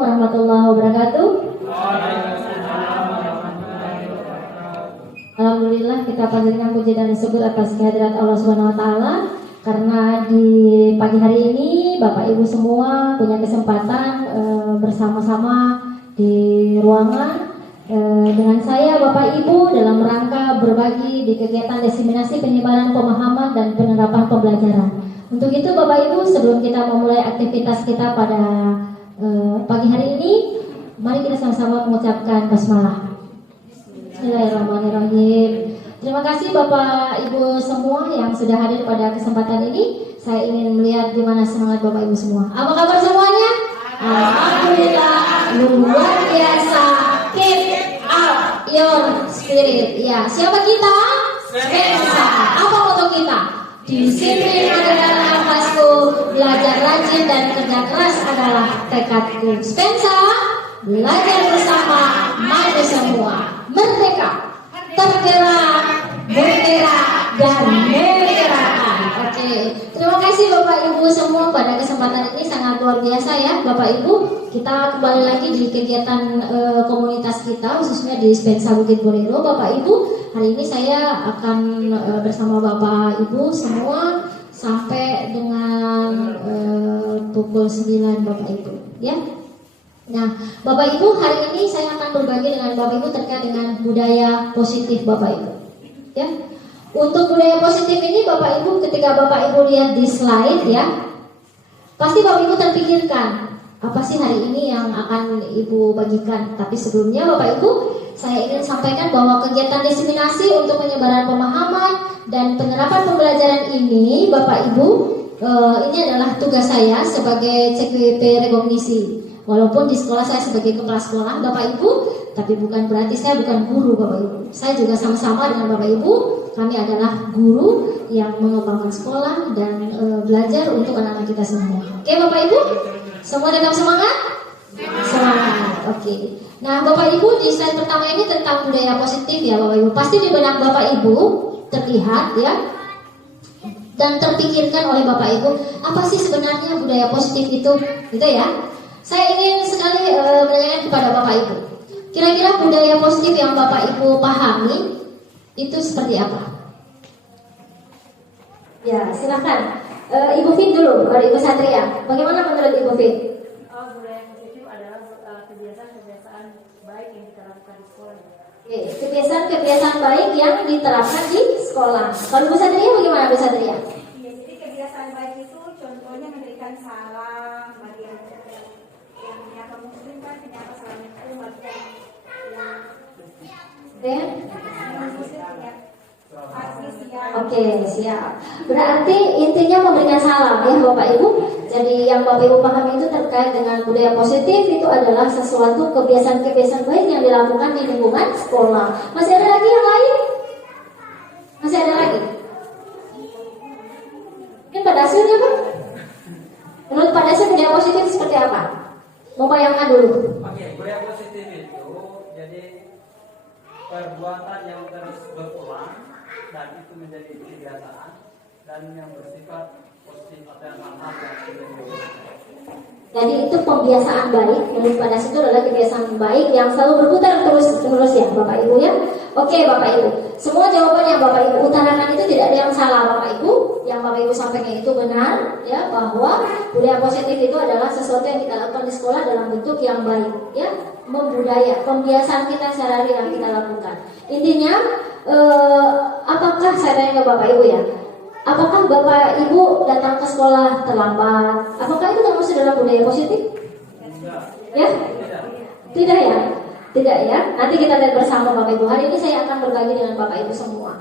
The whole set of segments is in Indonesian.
warahmatullahi wabarakatuh. Alhamdulillah kita panjatkan puji dan syukur atas kehadirat Allah Subhanahu wa taala karena di pagi hari ini Bapak Ibu semua punya kesempatan bersama-sama di ruangan dengan saya Bapak Ibu dalam rangka berbagi di kegiatan diseminasi penyebaran pemahaman dan penerapan pembelajaran. Untuk itu Bapak Ibu, sebelum kita memulai aktivitas kita pada pagi hari ini, mari kita sama-sama mengucapkan basmalah. Bismillahirrahmanirrahim. Terima kasih Bapak Ibu semua yang sudah hadir pada kesempatan ini. Saya ingin melihat gimana semangat Bapak Ibu semua. Apa kabar semuanya? Alhamdulillah, luar biasa. Keep up your spirit. Ya, siapa kita? Spensa. Apa moto kita? Disiplin adalah nafasku, belajar rajin dan kerja keras adalah tekadku. Spensa, belajar bersama, maju semua. Merdeka, tergerak, bergerak, dan menggerakkan. Oke, terima kasih Bapak Ibu semua pada kesempatan ini sangat luar biasa ya Bapak Ibu. Kita kembali lagi di kegiatan komunitas kita khususnya di Spensa Bukit Bolero. Bapak Ibu, hari ini saya akan bersama Bapak Ibu semua sampai dengan pukul 9 Bapak Ibu ya. Nah, Bapak Ibu, hari ini saya akan berbagi dengan Bapak Ibu terkait dengan budaya positif Bapak Ibu. Ya. Untuk budaya positif ini Bapak Ibu, ketika Bapak Ibu lihat di slide ya, pasti Bapak Ibu terpikirkan, apa sih hari ini yang akan Ibu bagikan? Tapi sebelumnya Bapak Ibu, saya ingin sampaikan bahwa kegiatan diseminasi untuk penyebaran pemahaman dan penerapan pembelajaran ini Bapak Ibu, ini adalah tugas saya sebagai CQP Rekognisi. Walaupun di sekolah saya sebagai kepala sekolah Bapak Ibu, tapi bukan berarti saya bukan guru Bapak Ibu. Saya juga sama-sama dengan Bapak Ibu, kami adalah guru yang mengembangkan sekolah dan belajar untuk anak-anak kita semua. Oke Bapak Ibu, semua tetap semangat? Semangat, oke. Nah Bapak Ibu, di slide pertama ini tentang budaya positif ya Bapak Ibu. Pasti di benak Bapak Ibu terlihat ya, dan terpikirkan oleh Bapak Ibu, apa sih sebenarnya budaya positif itu? Gitu ya. Saya ingin sekali menanyakan kepada Bapak Ibu, kira-kira budaya positif yang Bapak Ibu pahami itu seperti apa? Ya, silakan. Ibu Fit dulu, baru Ibu Satria. Bagaimana menurut Ibu Fit? Budaya positif adalah kebiasaan-kebiasaan baik yang diterapkan di sekolah. Oke, kebiasaan-kebiasaan baik yang diterapkan di sekolah. Kalau Ibu Satria bagaimana Ibu Satria? Iya, jadi kebiasaan baik itu contohnya memberikan salam bagi yang menyapa muslim kan menyapa salam itu bagi yang muslim ya. Oke, siap. Berarti intinya memberikan salam ya Bapak Ibu. Jadi yang Bapak Ibu pahami itu terkait dengan budaya positif itu adalah sesuatu kebiasaan-kebiasaan baik yang dilakukan di lingkungan sekolah. Masih ada lagi yang lain? Masih ada lagi? Ini pada hasilnya Pak? Menurut Pak Dasar budaya positif seperti apa? Mau bayangkan dulu. Oke, budaya positif itu jadi perbuatan yang terus berulang dan itu menjadi kebiasaan dan yang bersifat positif atau yang ramah dan jadi itu pembiasaan baik. Menurut Pak Dasar itu adalah kebiasaan baik yang selalu berputar terus ya Bapak Ibu ya. Oke Bapak Ibu, semua jawaban yang Bapak Ibu utarakan itu tidak ada yang salah Bapak Ibu. Yang Bapak Ibu sampaikan itu benar ya, bahwa budaya positif itu adalah sesuatu yang kita lakukan di sekolah dalam bentuk yang baik ya, membudaya, pembiasaan kita sehari-hari yang kita lakukan. Intinya apakah saya tanya ke Bapak Ibu ya, apakah Bapak Ibu datang ke sekolah terlambat? Apakah itu termasuk dalam budaya positif? Ya? Tidak ya? Tidak ya? Nanti kita lihat bersama Bapak Ibu. Hari ini saya akan berbagi dengan Bapak Ibu semua.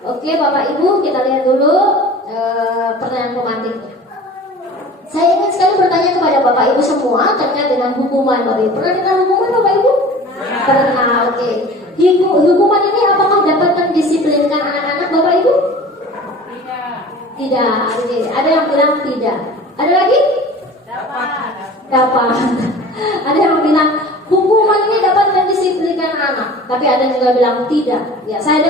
Oke Bapak Ibu, kita lihat dulu pertanyaan pemantiknya. Saya ingin sekali bertanya kepada Bapak Ibu semua terkait dengan hukuman Bapak Ibu. Pernah dengar hukuman Bapak Ibu? Pernah, oke. Hukuman ini apakah dapat mendisiplinkan anak-anak Bapak Ibu? Tidak. Oke. Ada yang bilang tidak. Ada lagi? Dapat. Ada yang bilang hukuman ini dapat mendisiplinkan anak, tapi ada yang juga bilang tidak. Ya, saya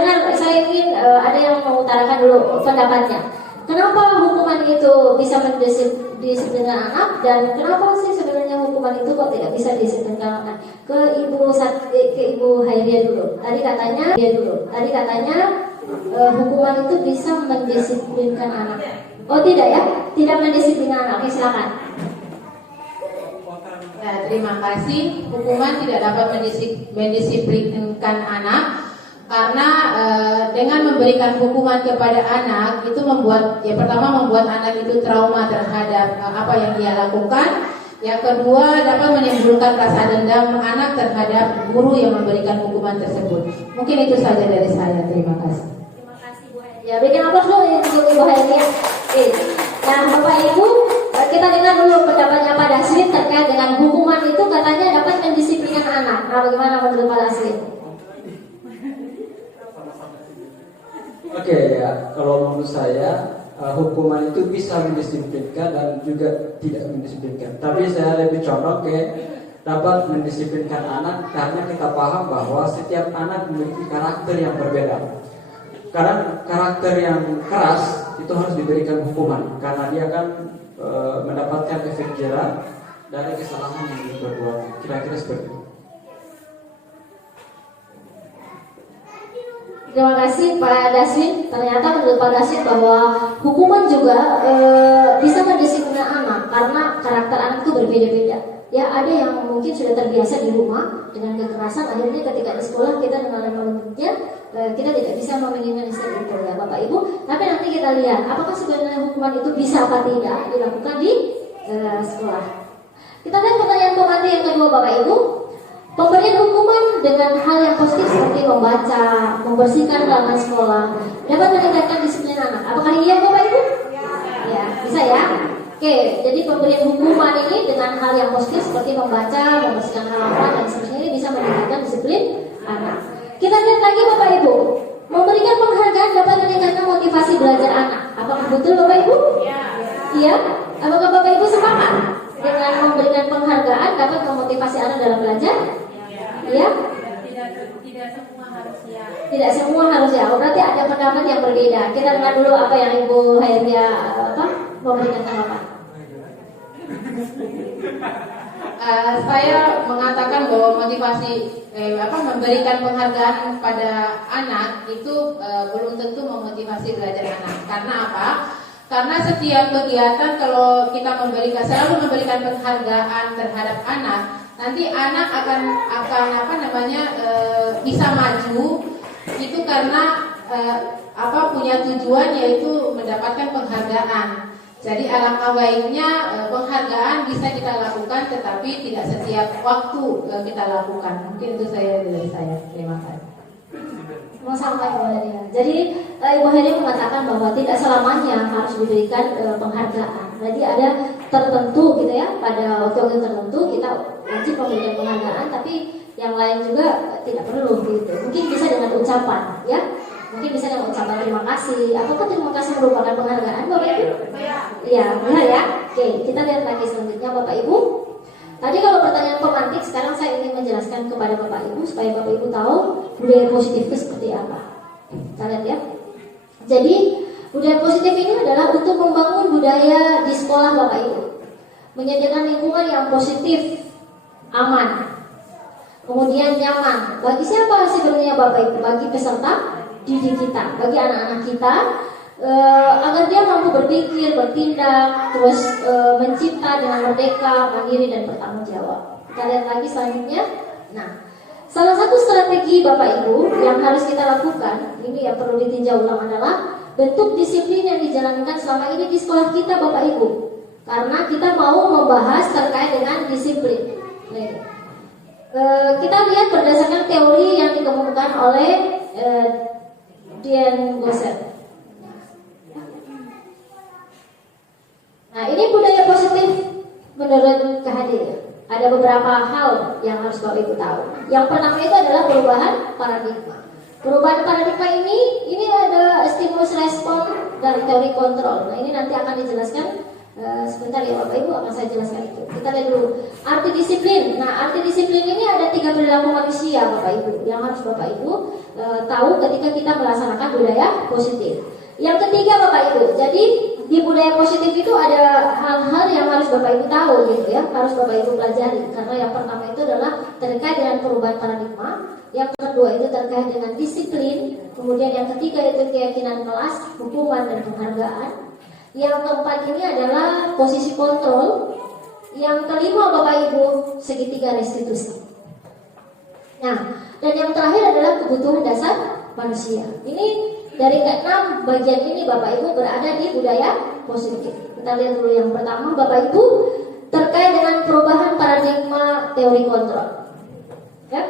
ingin ada yang mengutarakan dulu pendapatnya. Kenapa hukuman itu bisa mendisiplinkan anak dan kenapa sih sebenarnya hukuman hukuman itu kok tidak bisa disederhanakan? Ke Ibu Hairia dulu. Tadi katanya hukuman itu bisa mendisiplinkan anak. Oh tidak ya? Tidak mendisiplinkan anak. Oke, silakan. Ya, terima kasih. Hukuman tidak dapat mendisiplinkan anak karena dengan memberikan hukuman kepada anak itu pertama membuat anak itu trauma terhadap apa yang dia lakukan. Yang kedua dapat menimbulkan rasa dendam anak terhadap guru yang memberikan hukuman tersebut. Mungkin itu saja dari saya. Terima kasih. Terima kasih Bu Heri. Ya, bikin apa dulu untuk Ibu Hairia? Oke. Nah, Bapak Ibu, kita dengar dulu pendapatnya Pak Daswin terkait dengan hukuman itu katanya dapat mendisiplinkan anak. Nah, bagaimana menurut Pak Daswin? Oke, ya, kalau menurut saya hukuman itu bisa mendisiplinkan dan juga tidak mendisiplinkan. Tapi saya lebih condong ke dapat mendisiplinkan anak karena kita paham bahwa setiap anak memiliki karakter yang berbeda. Karena karakter yang keras itu harus diberikan hukuman karena dia akan mendapatkan efek jerah dari kesalahan yang diperbuat. Kira-kira seperti itu. Terima kasih Pak Daswin. Ternyata menurut Pak Daswin bahwa hukuman juga bisa mendisiplinkan anak karena karakter anak itu berbeda-beda. Ya, ada yang mungkin sudah terbiasa di rumah dengan kekerasan, akhirnya ketika di sekolah kita dengan lemah lembutnya kita tidak bisa meminimalisir itu ya Bapak Ibu. Tapi nanti kita lihat apakah sebenarnya hukuman itu bisa apa tidak dilakukan di sekolah. Kita lihat pertanyaan pemandu yang kedua Bapak Ibu. Pemberian hukuman dengan hal yang positif seperti membaca, membersihkan ruangan sekolah dapat meningkatkan disiplin anak. Apakah iya Bapak Ibu? Ya, bisa ya. Oke, jadi pemberian hukuman ini dengan hal yang positif seperti membaca, membersihkan halaman dan seterusnya ini bisa meningkatkan disiplin anak. Kita lihat lagi Bapak Ibu, memberikan penghargaan dapat meningkatkan motivasi belajar anak. Apakah betul Bapak Ibu? Iya. Apakah Bapak Ibu sepakat dengan memberikan penghargaan dapat memotivasi anak dalam belajar? Iya. Tidak semua harus ya. Tidak semua harus ya. Oh, berarti ada pendapat yang berbeda. Kita dengar dulu apa yang Ibu Hairia memberikan tanggapan. Saya mengatakan bahwa motivasi memberikan penghargaan pada anak itu belum tentu memotivasi belajar anak. Karena apa? Karena setiap kegiatan kalau kita selalu memberikan penghargaan terhadap anak, nanti anak akan bisa maju itu karena punya tujuan yaitu mendapatkan penghargaan. Jadi alangkah baiknya penghargaan bisa kita lakukan, tetapi tidak setiap waktu kita lakukan. Mungkin itu dari saya. Terima kasih. Mau sampai Ibu Hairia. Jadi Ibu Hairia mengatakan bahwa tidak selamanya harus diberikan penghargaan. Jadi ada tertentu gitu ya, pada waktu tertentu kita wajib memberikan penghargaan, tapi yang lain juga tidak perlu gitu. Mungkin bisa dengan ucapan, ya. Mungkin bisa dengan ucapan terima kasih. Apakah terima kasih merupakan penghargaan Bapak Ibu? Iya, benar ya. Oke, kita lihat lagi selanjutnya Bapak Ibu. Tadi kalau pertanyaan pemantik, sekarang saya ingin menjelaskan kepada Bapak Ibu supaya Bapak Ibu tahu budaya positif itu seperti apa. Kita lihat ya. Jadi budaya positif ini adalah untuk membangun budaya di sekolah Bapak Ibu, menyediakan lingkungan yang positif, aman, kemudian nyaman. Bagi siapa sebenarnya Bapak Ibu? Bagi peserta didik kita, bagi anak-anak kita. Agar dia mampu berpikir, bertindak, terus mencipta dengan merdeka, mandiri dan bertanggung jawab. Kita lihat lagi selanjutnya. Nah, salah satu strategi Bapak Ibu yang harus kita lakukan, ini yang perlu ditinjau ulang adalah bentuk disiplin yang dijalankan selama ini di sekolah kita Bapak Ibu. Karena kita mau membahas terkait dengan disiplin. Kita lihat berdasarkan teori yang dikemukakan oleh Dian Gosset. Nah, ini budaya positif menurut kehadiran. Ada beberapa hal yang harus Bapak Ibu tahu. Yang pertama itu adalah perubahan paradigma. Perubahan paradigma ini ada stimulus respon dari teori kontrol. Nah, ini nanti akan dijelaskan sebentar ya Bapak Ibu, akan saya jelaskan itu. Kita lihat dulu arti disiplin. Nah, arti disiplin ini ada 3 perilaku manusia Bapak Ibu yang harus Bapak Ibu tahu ketika kita melaksanakan budaya positif. Yang ketiga Bapak Ibu, jadi di budaya positif itu ada hal-hal yang harus Bapak Ibu tahu gitu ya, harus Bapak Ibu pelajari. Karena yang pertama itu adalah terkait dengan perubahan paradigma, yang kedua itu terkait dengan disiplin, kemudian yang ketiga itu keyakinan kelas, hukuman dan penghargaan. Yang keempat ini adalah posisi kontrol. Yang kelima Bapak Ibu segitiga restitusi. Nah, dan yang terakhir adalah kebutuhan dasar manusia. Ini dari keenam bagian ini Bapak Ibu berada di budaya positif. Kita lihat dulu yang pertama Bapak Ibu terkait dengan perubahan paradigma teori kontrol. Ya.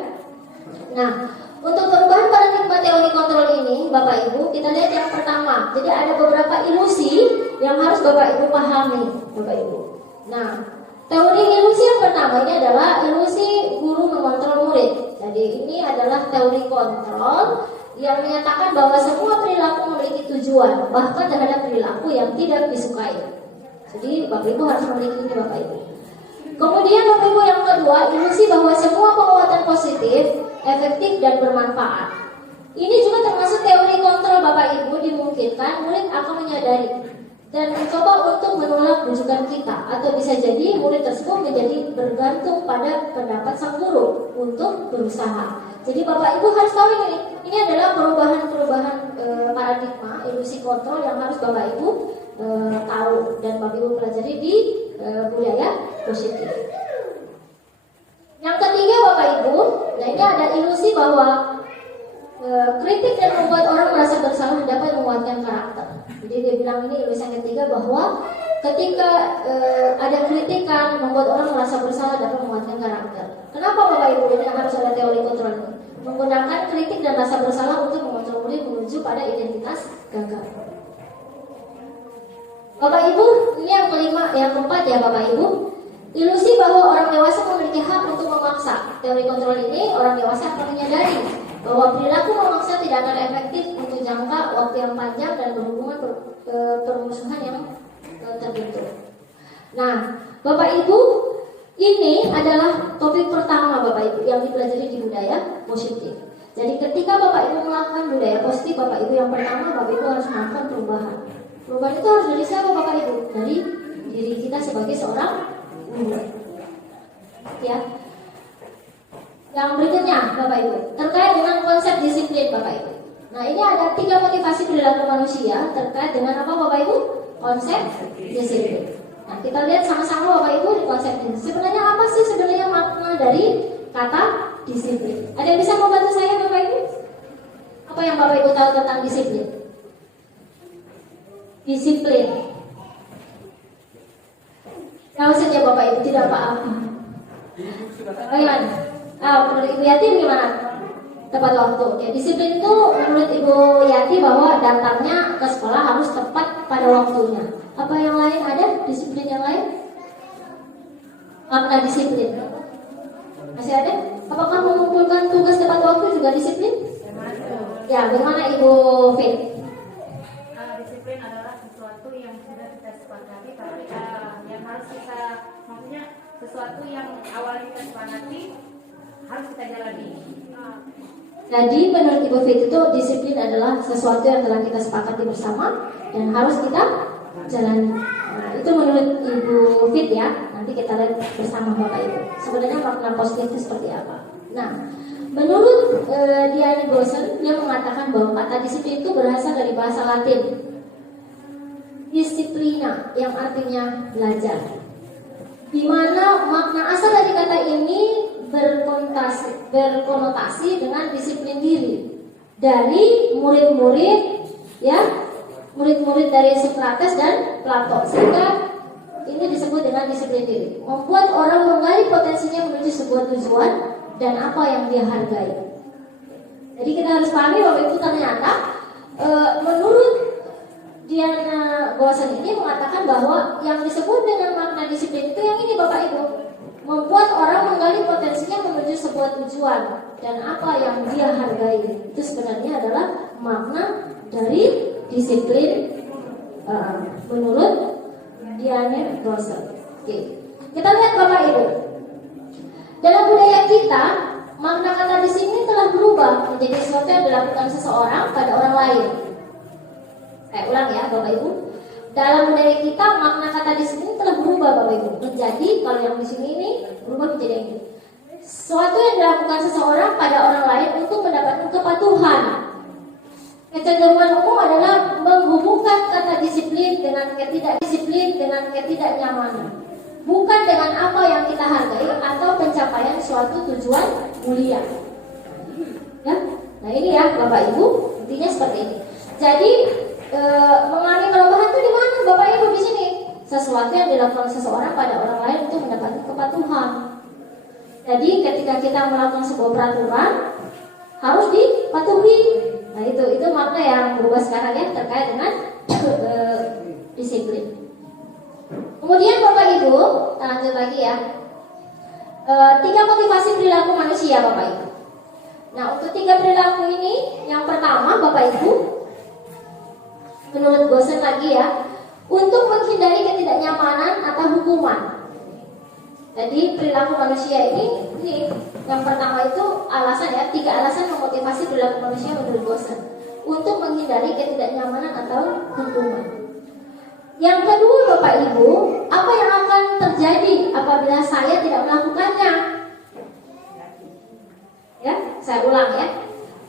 Nah, untuk perubahan paradigma teori kontrol ini Bapak Ibu kita lihat yang pertama. Jadi ada beberapa ilusi yang harus Bapak Ibu pahami Bapak Ibu. Nah, teori ilusi yang pertama ini adalah ilusi guru mengontrol murid. Jadi ini adalah teori kontrol yang menyatakan bahwa semua perilaku memiliki tujuan, bahkan terhadap perilaku yang tidak disukai. Jadi Bapak Ibu harus memiliki ini Bapak Ibu. Kemudian Bapak Ibu yang kedua, ilusi bahwa semua penguatan positif, efektif dan bermanfaat. Ini juga termasuk teori kontrol Bapak Ibu. Dimungkinkan murid akan menyadari dan mencoba untuk menolak rujukan kita, atau bisa jadi murid tersebut menjadi bergantung pada pendapat sang guru untuk berusaha. Jadi Bapak Ibu harus tahu ini adalah perubahan paradigma ilusi kontrol yang harus Bapak Ibu tahu dan Bapak Ibu pelajari di budaya positif. Yang ketiga Bapak Ibu, nah ini ada ilusi bahwa kritik dan membuat orang merasa bersalah dapat menguatkan karakter. Jadi dia bilang ini ilusi yang ketiga bahwa ketika ada kritikan membuat orang merasa bersalah dapat menguatkan karakter. Kenapa Bapak Ibu ini harus ada teori kontrol ini? Menggunakan kritik dan rasa bersalah untuk mengontrol murid menuju pada identitas gagal. Bapak Ibu, ini yang kelima, yang keempat ya Bapak Ibu. Ilusi bahwa orang dewasa memiliki hak untuk memaksa. Teori kontrol ini orang dewasa akan menyadari bahwa perilaku memaksa tidak akan efektif untuk jangka waktu yang panjang dan berhubungan permusuhan yang terbentuk. Nah, Bapak Ibu, ini adalah topik pertama Bapak Ibu yang dipelajari di budaya positif. Jadi ketika Bapak Ibu melakukan budaya positif, Bapak Ibu yang pertama Bapak Ibu harus melakukan perubahan. Perubahan itu harus dari siapa Bapak Ibu? Dari diri kita sebagai seorang guru. Ya. Yang berikutnya Bapak Ibu terkait dengan konsep disiplin Bapak Ibu. Nah ini ada 3 motivasi perilaku manusia terkait dengan apa Bapak Ibu? Konsep disiplin. Nah kita lihat sama-sama Bapak Ibu di konsep ini. Sebenarnya apa sih sebenarnya makna dari kata disiplin? Ada yang bisa membantu saya Bapak Ibu? Apa yang Bapak Ibu tahu tentang disiplin? Disiplin. Tahu saja Bapak Ibu, tidak apa-apa. Bagaimana? Menurut Ibu Yati bagaimana? Tepat waktu. Ya, disiplin itu menurut Ibu Yati bahwa datangnya ke sekolah harus tepat pada waktunya. Apa yang lain ada? Disiplin yang lain? Makna disiplin masih ada? Apakah mengumpulkan tugas tepat waktu juga disiplin? Ya, bagaimana Ibu Fit? Disiplin adalah sesuatu yang sudah kita sepakati, tapi yang harus kita, maksudnya sesuatu yang awalnya kita sepakati harus kita jalani. Jadi menurut Ibu Fit itu disiplin adalah sesuatu yang telah kita sepakati bersama dan harus kita jalani. Nah, itu menurut Ibu Fit ya. Nanti kita lihat bersama Bapak Ibu. Sebenarnya makna positif itu seperti apa? Nah, menurut Diane Bosen, dia mengatakan bahwa kata disiplin itu berasal dari bahasa Latin disiplina, yang artinya belajar. Di mana makna asal dari kata ini berkonotasi dengan disiplin diri dari murid-murid, ya, murid-murid dari Sokrates dan Plato, sehingga ini disebut dengan disiplin diri. Membuat orang menggali potensinya menuju sebuah tujuan dan apa yang dia hargai. Jadi kita harus pahami bahwa itu ternyata menurut Diana Bosen ini mengatakan bahwa yang disebut dengan makna disiplin itu yang ini Bapak Ibu, membuat orang menggali potensinya menuju sebuah tujuan dan apa yang dia hargai. Itu sebenarnya adalah makna dari disiplin menurut Diana Bosen. Oke. Kita lihat Bapak Ibu, dalam budaya kita makna kata disiplin telah berubah menjadi sesuatu yang dilakukan seseorang pada orang lain. Saya ulang ya Bapak Ibu. dalam budaya kita makna kata disiplin telah berubah Bapak Ibu menjadi, kalau yang di sini ini berubah menjadi ini, sesuatu yang dilakukan seseorang pada orang lain untuk mendapatkan kepatuhan. Kecenderungan umum adalah menghubungkan kata disiplin dengan ketidaknyamanan, bukan dengan apa yang kita hargai atau pencapaian suatu tujuan mulia. Ya, nah ini ya Bapak Ibu, intinya seperti ini. Jadi mengalami kelemahan itu di mana Bapak Ibu di sini? Sesuatu yang dilakukan seseorang pada orang lain untuk mendapatkan kepatuhan. Jadi ketika kita melakukan sebuah peraturan harus dipatuhi. Nah itu makna yang berubah sekarang ya terkait dengan disiplin. Kemudian Bapak Ibu, kita lanjut lagi ya. 3 motivasi perilaku manusia Bapak Ibu. Nah untuk 3 perilaku ini, yang pertama Bapak Ibu, menurut Bosen lagi ya, untuk menghindari ketidaknyamanan atau hukuman. Jadi perilaku manusia ini yang pertama itu alasan ya, 3 alasan memotivasi perilaku manusia menurut Bosen untuk menghindari ketidaknyamanan atau hukuman. Yang kedua Bapak Ibu, apa yang akan terjadi apabila saya tidak melakukannya? Ya, saya ulang ya.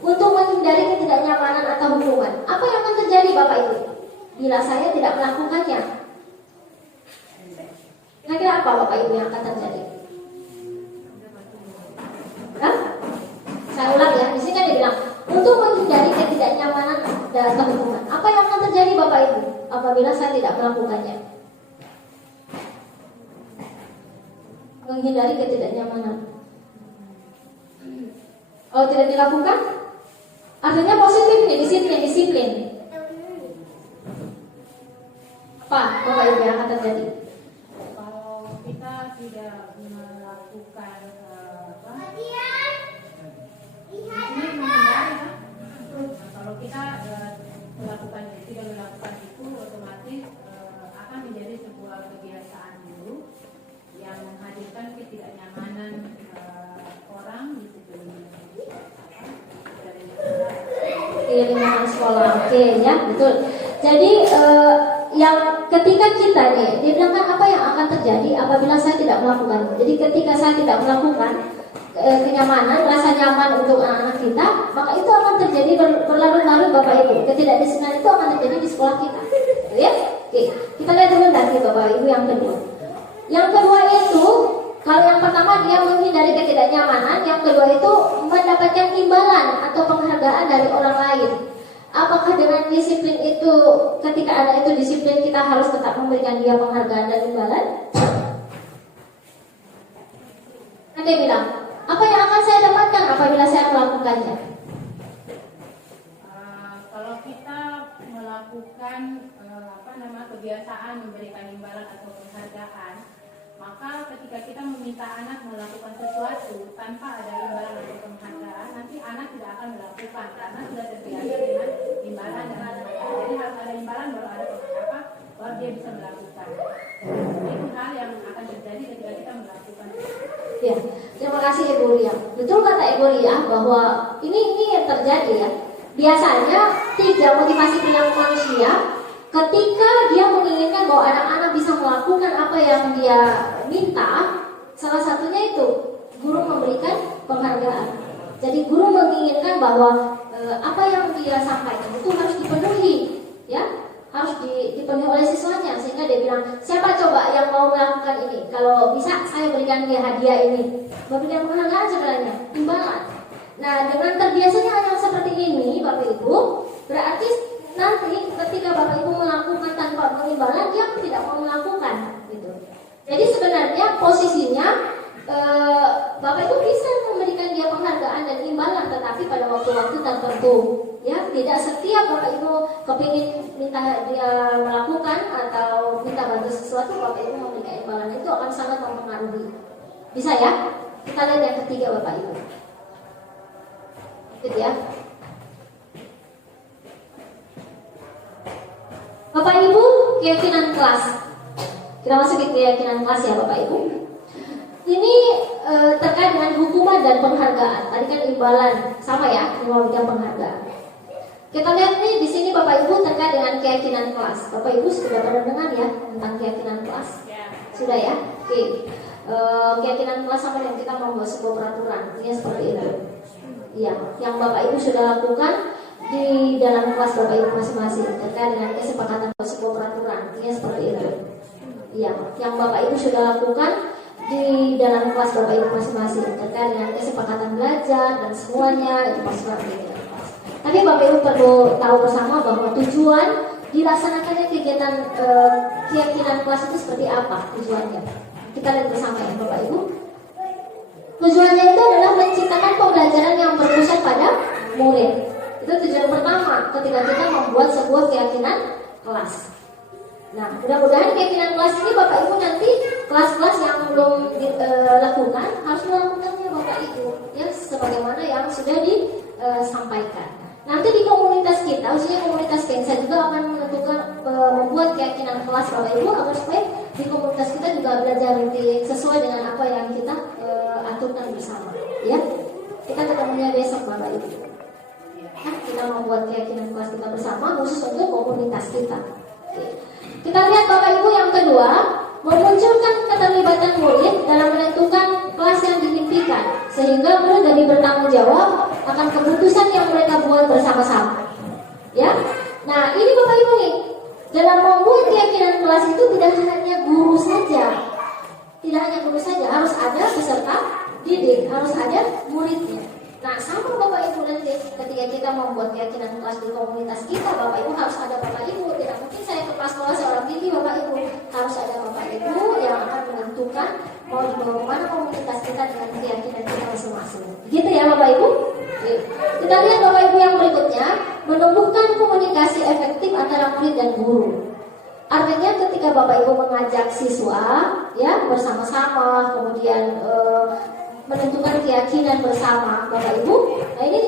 Untuk menghindari ketidaknyamanan atau hukuman, apa yang akan terjadi Bapak Ibu bila saya tidak melakukannya? Kira-kira apa Bapak Ibu yang akan terjadi? Hah? Saya ulang ya, di sini kan dia bilang untuk menghindari ketidaknyamanan dan hukuman. Apa yang akan terjadi Bapak Ibu apabila saya tidak melakukannya? Menghindari ketidaknyamanan. Kalau tidak dilakukan, artinya positif nih, disiplin. Apa Bapak Ibu yang akan terjadi? Kalau kita tidak melakukan ini menghindari ya. Kalau kita tidak melakukan itu, otomatis akan menjadi sebuah kebiasaan dulu yang menghadirkan ketidaknyamanan orang di lingkungan sekolah. Oke ya, betul. Jadi yang ketika kita nih, dia bilang kan apa yang akan terjadi apabila saya tidak melakukan. Jadi ketika saya tidak melakukan kenyamanan, rasa nyaman untuk anak-anak kita, maka itu akan terjadi berlarut-larut Bapak Ibu. Ketidakdisiplinan itu akan terjadi di sekolah kita. Ya? Oke, kita lihat dulu nanti Bapak Ibu yang kedua. Yang kedua itu, kalau yang pertama dia menghindari ketidaknyamanan, yang kedua itu mendapatkan imbalan atau penghargaan dari orang lain. Apakah dengan disiplin itu, ketika ada itu disiplin, kita harus tetap memberikan dia penghargaan dan imbalan? Kan dia bilang, apa yang akan saya dapatkan apabila saya melakukannya? Kalau kita melakukan kebiasaan memberikan imbalan atau penghargaan, maka ketika kita meminta anak melakukan sesuatu tanpa ada imbalan atau penghargaan, nanti anak tidak akan melakukan karena sudah terbiasa dengan imbalan dan penghargaan. Jadi harus ada imbalan baru ada penghargaan, baru dia bisa melakukan. Itu hal yang akan terjadi ketika kita melakukan. Ya, terima kasih Ibu Ria. Betul kata Ibu Ria bahwa ini yang terjadi ya. Biasanya 3 motivasi perilaku manusia. Ketika dia menginginkan bahwa anak-anak bisa melakukan apa yang dia minta, salah satunya itu guru memberikan penghargaan. Jadi guru menginginkan bahwa apa yang dia sampaikan itu harus dipenuhi, ya, harus dipenuhi oleh siswanya. Sehingga dia bilang, siapa coba yang mau melakukan ini? Kalau bisa, saya berikan dia hadiah ini. Memberikan penghargaan sebenarnya, imbalan. Nah, dengan terbiasanya hal yang seperti ini, Bapak Ibu, berarti nanti ketika Bapak Ibu melakukan tanpa pengimbalan, dia tidak mau melakukan gitu. Jadi sebenarnya posisinya Bapak Ibu bisa memberikan dia penghargaan dan imbalan, tetapi pada waktu-waktu tertentu. Ya, tidak setiap Bapak Ibu kepingin minta dia melakukan atau minta bantu sesuatu, Bapak Ibu memberikan imbalan, itu akan sangat mempengaruhi. Bisa ya? Kita lihat yang ketiga Bapak Ibu. Gitu ya. Bapak Ibu, keyakinan kelas. Kita masuk ke keyakinan kelas ya Bapak Ibu. Ini terkait dengan hukuman dan penghargaan. Tadi kan imbalan, sama ya, memberikan penghargaan. Kita lihat nih di sini Bapak Ibu terkait dengan keyakinan kelas. Bapak Ibu sudah pernah dengar ya tentang keyakinan kelas? Sudah ya? Oke. Keyakinan kelas sama yang kita membuat sebuah peraturan, artinya seperti itu. Iya, yang Bapak Ibu sudah lakukan di dalam kelas Bapak Ibu masing-masing terkait dengan kesepakatan sebuah peraturan, artinya seperti itu. Iya, yang Bapak Ibu sudah lakukan di dalam kelas Bapak Ibu masing-masing terkait dengan kesepakatan belajar dan semuanya itu masuk ke kelas. Tapi Bapak Ibu perlu tahu bersama bahwa tujuan dilaksanakannya kegiatan keyakinan kelas itu seperti apa tujuannya. Kita lihat bersama ya Bapak Ibu. Tujuannya itu adalah menciptakan pembelajaran yang berpusat pada murid. Itu tujuan pertama ketika kita membuat sebuah keyakinan kelas. Nah, mudah-mudahan keyakinan kelas ini Bapak Ibu nanti kelas-kelas yang belum dilakukan harus melakukannya Bapak Ibu ya sebagaimana yang sudah disampaikan. Nanti di komunitas kita, khususnya komunitas Kensa juga akan menentukan membuat keyakinan kelas Bapak Ibu agar supaya di komunitas kita juga belajar sesuai dengan apa yang kita aturkan bersama. Ya, kita ketemunya besok Bapak Ibu. Nah, kita membuat keyakinan kelas kita bersama khusus untuk komunitas kita. Oke. Kita lihat Bapak Ibu yang kedua, memunculkan keterlibatan murid dalam menentukan kelas yang diimpikan sehingga murid jadi bertanggung jawab akan keputusan yang mereka buat bersama-sama. Ya, nah ini Bapak Ibu nih dalam membuat keyakinan kelas itu tidak hanya guru saja, harus ada peserta didik, harus ada muridnya. Nah sama Bapak Ibu nanti ketika kita membuat keyakinan kelas di komunitas kita, Bapak Ibu harus ada Bapak Ibu. Tidak mungkin saya ke kelas seorang diri Bapak Ibu, harus ada Bapak Ibu yang akan menentukan mau dibawa kemana komunitas kita dengan keyakinan kita masing-masing. Gitu ya Bapak Ibu. Oke. Kita lihat Bapak Ibu yang berikutnya, menumbuhkan komunikasi efektif antara murid dan guru. Artinya ketika Bapak Ibu mengajak siswa ya bersama-sama, kemudian menentukan keyakinan bersama Bapak Ibu. Nah ini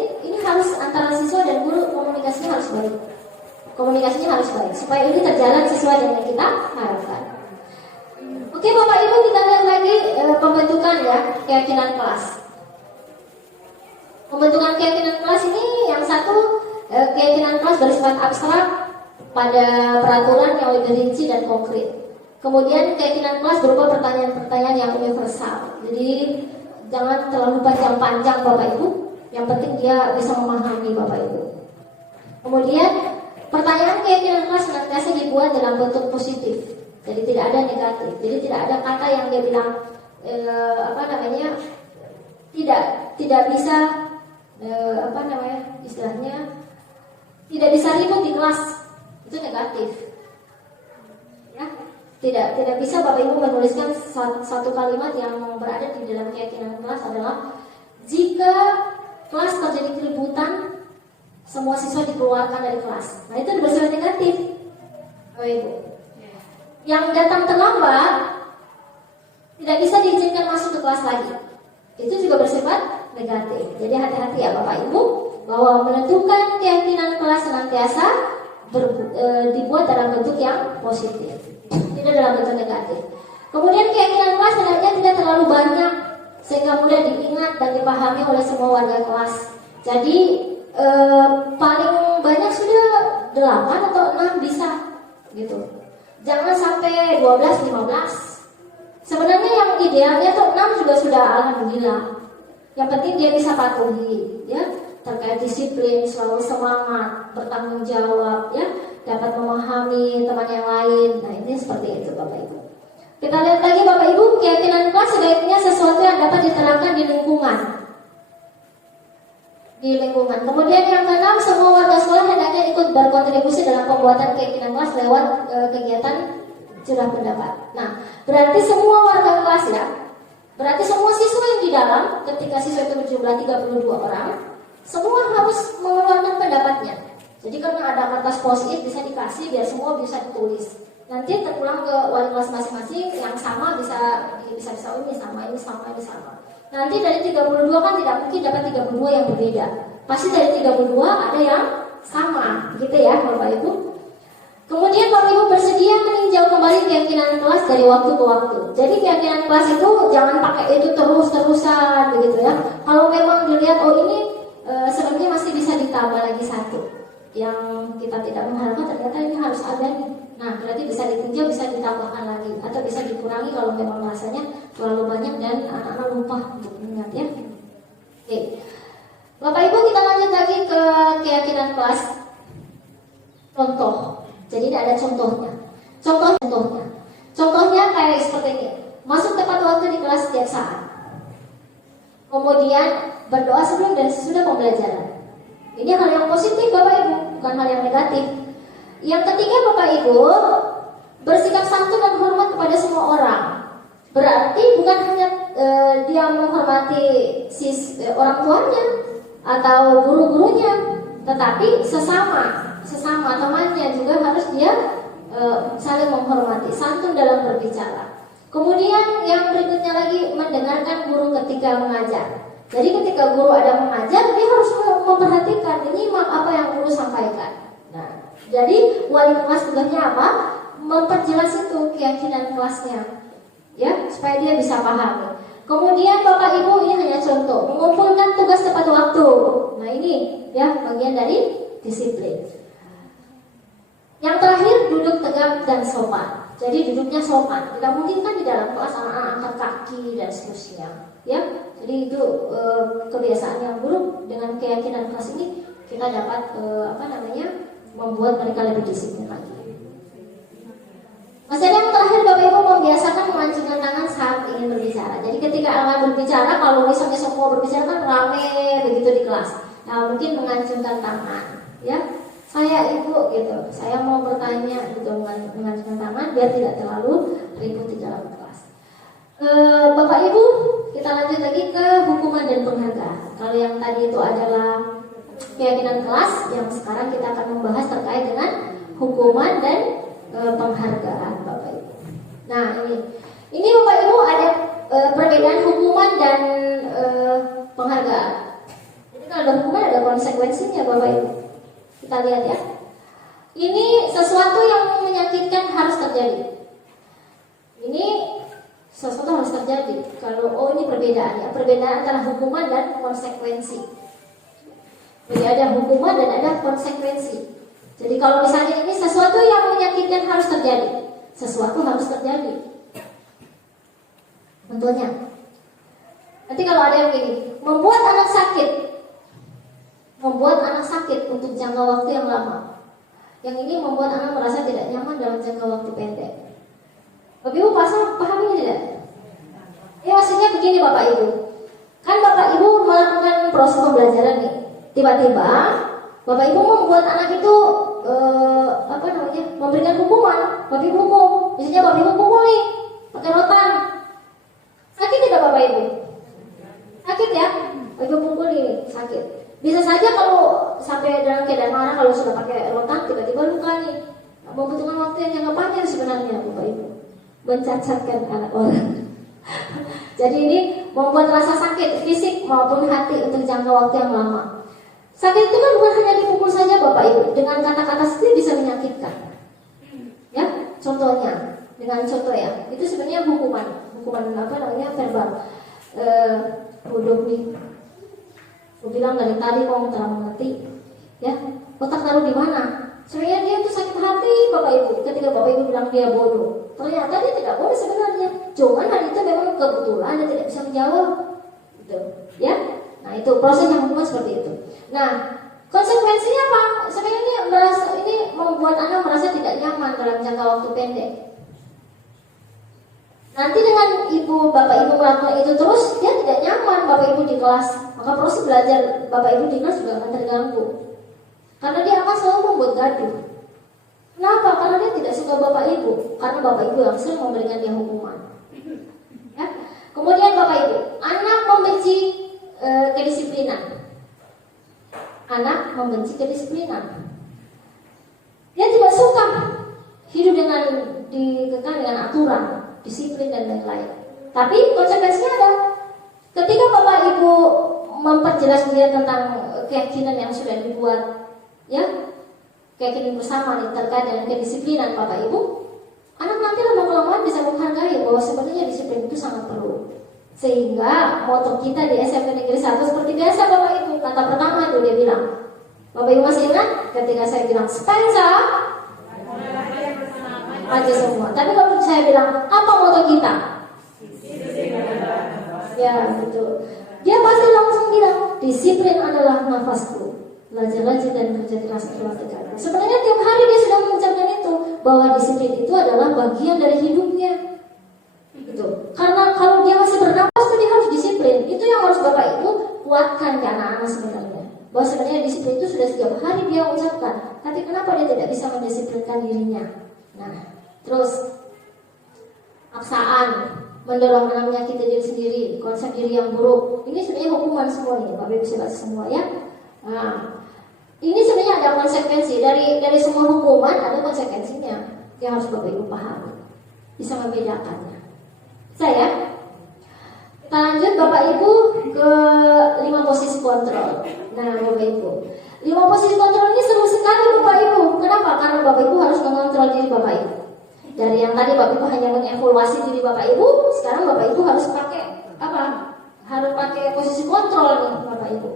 harus antara siswa dan guru komunikasinya harus baik. Komunikasinya harus baik supaya ini terjalan sesuai dengan yang kita harapkan. Oke Bapak Ibu, kita lihat lagi pembentukan ya keyakinan kelas. Pembentukan keyakinan kelas ini yang satu keyakinan kelas bersifat abstrak pada peraturan yang lebih rinci dan konkret. Kemudian keyakinan kelas berupa pertanyaan-pertanyaan yang universal. Jadi jangan terlalu panjang-panjang Bapak Ibu. Yang penting dia bisa memahami Bapak Ibu. Kemudian pertanyaan keyakinan kelas senantiasa dibuat dalam bentuk positif. Jadi tidak ada negatif. Jadi tidak ada kata yang dia bilang tidak bisa istilahnya tidak bisa ribut di kelas. Itu negatif. Ya. Tidak bisa Bapak Ibu menuliskan satu kalimat yang berada di dalam keyakinan kelas adalah jika kelas terjadi keributan semua siswa dikeluarkan dari kelas. Nah itu bersifat negatif Bapak Ibu. Yang datang terlambat tidak bisa diizinkan masuk ke kelas lagi. Itu juga bersifat negatif. Jadi hati-hati ya Bapak Ibu bahwa menentukan keyakinan kelas senantiasa dibuat dalam bentuk yang positif, tidak dalam bentuk negatif. Kemudian keyakinan kelas sebenarnya tidak terlalu banyak sehingga mudah diingat dan dipahami oleh semua warga kelas. Jadi paling banyak sudah 8 atau 6 bisa gitu. Jangan sampai 12, 15. Sebenarnya yang idealnya tuh 6 juga sudah alhamdulillah. Yang penting dia bisa patuhi ya. Terkait disiplin, selalu semangat, bertanggung jawab, ya, dapat memahami teman yang lain. Nah ini seperti itu Bapak Ibu. Kita lihat lagi Bapak Ibu, keyakinan kelas sebaiknya sesuatu yang dapat diterapkan di lingkungan. Kemudian yang keenam, semua warga sekolah hendaknya ikut berkontribusi dalam pembuatan keyakinan kelas lewat kegiatan curah pendapat. Nah berarti semua warga kelas ya, berarti semua siswa yang di dalam, ketika siswa itu berjumlah 32 orang, semua harus mengeluarkan pendapatnya. Jadi karena ada kertas post-it bisa dikasih biar semua bisa ditulis. Nanti terpulang ke wali kelas masing-masing yang sama bisa ini sama. Nanti dari 32 kan tidak mungkin dapat 32 yang berbeda. Pasti dari 32 ada yang sama, gitu ya Bapak Ibu. Kemudian Bapak Ibu bersedia meninjau kembali keyakinan kelas dari waktu ke waktu. Jadi keyakinan kelas itu jangan pakai itu terus-terusan begitu ya. Kalau memang dilihat ini sebenarnya masih bisa ditambah lagi 1. yang kita tidak mengharapkan ternyata ini harus ada nih. Nah, berarti bisa ditinjau, bisa ditambahkan lagi atau bisa dikurangi kalau memang rasanya terlalu banyak dan anak-anak lupa untuk ingat ya. Oke. Bapak Ibu, kita lanjut lagi ke keyakinan kelas. Contoh. Jadi ada contohnya. Contohnya kayak seperti ini. Masuk tepat waktu di kelas setiap saat. Kemudian berdoa sebelum dan sesudah pembelajaran. Ini hal yang positif Bapak Ibu, bukan hal yang negatif. Yang ketiga Bapak Ibu, bersikap santun dan hormat kepada semua orang. Berarti bukan hanya dia menghormati orang tuanya atau guru-gurunya, tetapi sesama temannya juga harus dia saling menghormati, santun dalam berbicara. Kemudian yang berikutnya lagi, mendengarkan guru ketika mengajar. Jadi ketika guru ada mengajar, dia harus memperhatikan, menyimak apa yang guru sampaikan. Nah, jadi wali kelas tugasnya apa? Memperjelas itu keyakinan kelasnya, ya, supaya dia bisa paham. Kemudian Bapak Ibu, ini hanya contoh, mengumpulkan tugas tepat waktu. Nah ini, ya, bagian dari disiplin. Yang terakhir, duduk tegak dan sopan. Jadi duduknya sopan. Tidak mungkin kan di dalam kelas anak-anak angkat kaki dan seterusnya, ya. Jadi itu kebiasaan yang buruk. Dengan keyakinan kelas ini kita dapat membuat mereka lebih disiplin lagi. Masih ada yang terakhir Bapak Ibu, membiasakan mengacungkan tangan saat ingin berbicara. Jadi ketika anak berbicara, kalau misalnya semua berbicara kan rame begitu di kelas. Nah mungkin mengacungkan tangan, ya. Saya ibu gitu, saya mau bertanya gitu, mengacungkan tangan biar tidak terlalu ribut di dalam kelas. Bapak Ibu, kita lanjut lagi ke hukuman dan penghargaan. Kalau yang tadi itu adalah keyakinan kelas, yang sekarang kita akan membahas terkait dengan hukuman dan penghargaan Bapak Ibu. Nah ini Bapak Ibu ada perbedaan hukuman dan penghargaan. Jadi kalau ada hukuman ada konsekuensinya Bapak Ibu. Kita lihat ya. Ini sesuatu yang menyakitkan harus terjadi. Ini sesuatu harus terjadi. Kalau ini perbedaan ya, perbedaan antara hukuman dan konsekuensi. Jadi ada hukuman dan ada konsekuensi. Jadi kalau misalnya ini sesuatu yang menyakitkan harus terjadi, sesuatu harus terjadi. Contohnya, nanti kalau ada yang begini, membuat anak sakit untuk jangka waktu yang lama. Yang ini membuat anak merasa tidak nyaman dalam jangka waktu pendek. Bapak Ibu paham ini tidak? Ya maksudnya begini Bapak Ibu. Kan Bapak Ibu melakukan proses pembelajaran nih. Tiba-tiba Bapak Ibu membuat anak itu memberikan hukuman. Bapak Ibu hukum. Misalnya Bapak Ibu pukul nih pakai rotan. Sakit tidak Bapak Ibu? Sakit ya? Bapak Ibu pukul nih sakit. Bisa saja kalau sampai dalam keadaan marah, kalau sudah pakai rotan tiba-tiba luka nih. Membutuhkan waktu yang jangka panjang sebenarnya Bapak Ibu. Mencacatkan anak orang. Jadi ini membuat rasa sakit fisik maupun hati untuk jangka waktu yang lama. Sakit itu kan bukan hanya dipukul saja Bapak Ibu. Dengan kata-kata sendiri bisa menyakitkan. Ya, contohnya dengan contoh ya. Itu sebenarnya hukuman verbal. Bodoh nih. Aku bilang dari tadi kamu telah mengerti, ya. Otak taruh di mana? Sebenarnya dia tuh sakit hati Bapak Ibu. Ketika Bapak Ibu bilang dia bodoh, ternyata dia tidak bodoh sebenarnya. Cuman hal itu memang kebetulan dia tidak bisa menjawab, gitu, ya. Nah itu proses yang hukuman seperti itu. Nah konsekuensinya apa? Sebenarnya ini membuat anak merasa tidak nyaman dalam jangka waktu pendek. Nanti dengan ibu bapak ibu melakukan itu terus, dia tidak nyaman Bapak Ibu di kelas. Maka proses belajar Bapak Ibu di kelas juga akan terganggu. Karena dia akan selalu membuat gaduh. Kenapa? Karena dia tidak suka Bapak Ibu. Karena Bapak Ibu yang sering memberikan dia hukuman. Ya. Kemudian Bapak Ibu, anak membenci kedisiplinan. Anak membenci kedisiplinan. Dia tidak suka hidup dikekang dengan aturan, disiplin dan lain-lain. Tapi konsekuensinya ada. Ketika Bapak Ibu memperjelas dia tentang keyakinan yang sudah dibuat, ya, keyakinan bersama terkait dengan kedisiplinan Bapak Ibu, anak nanti lama-kelamaan bisa menghargai bahwa sebenarnya disiplin itu sangat perlu. Sehingga moto kita di SMP Negeri 1 seperti biasa Bapak Ibu. Kata pertama itu dia bilang, Bapak Ibu masih ingat ketika saya bilang Spencer aja semua. Tapi kalau saya bilang apa moto kita? Ya betul. Dia pasti langsung bilang disiplin adalah nafasku, belajar dan kerja keras adalah tegarku. Sebenarnya tiap hari dia sudah mengucapkan itu, bahwa disiplin itu adalah bagian dari hidupnya. Gitu. Karena kalau dia masih bernapas tuh dia harus disiplin. Itu yang harus Bapak Ibu kuatkan ke anak-anak sebenarnya. Bahwa sebenarnya disiplin itu sudah setiap hari dia ucapkan. Tapi kenapa dia tidak bisa mendisiplinkan dirinya? Nah, terus paksaan, mendorong anak menyakiti diri sendiri, konsep diri yang buruk. Ini sebenarnya hukuman semua nih, Bapak Ibu bisa baca semua ya. Nah, ini sebenarnya ada konsekuensi dari semua hukuman, ada konsekuensinya yang harus Bapak Ibu pahami, bisa membedakannya. Saya, kita lanjut Bapak Ibu ke 5 posisi kontrol. Nah, Bapak Ibu, 5 posisi kontrol ini seru sekali Bapak Ibu. Kenapa? Karena Bapak Ibu harus mengontrol diri Bapak Ibu. Dari yang tadi Bapak Ibu hanya mengevaluasi diri Bapak Ibu, sekarang Bapak Ibu harus pakai apa? Harus pakai posisi kontrol nih Bapak Ibu.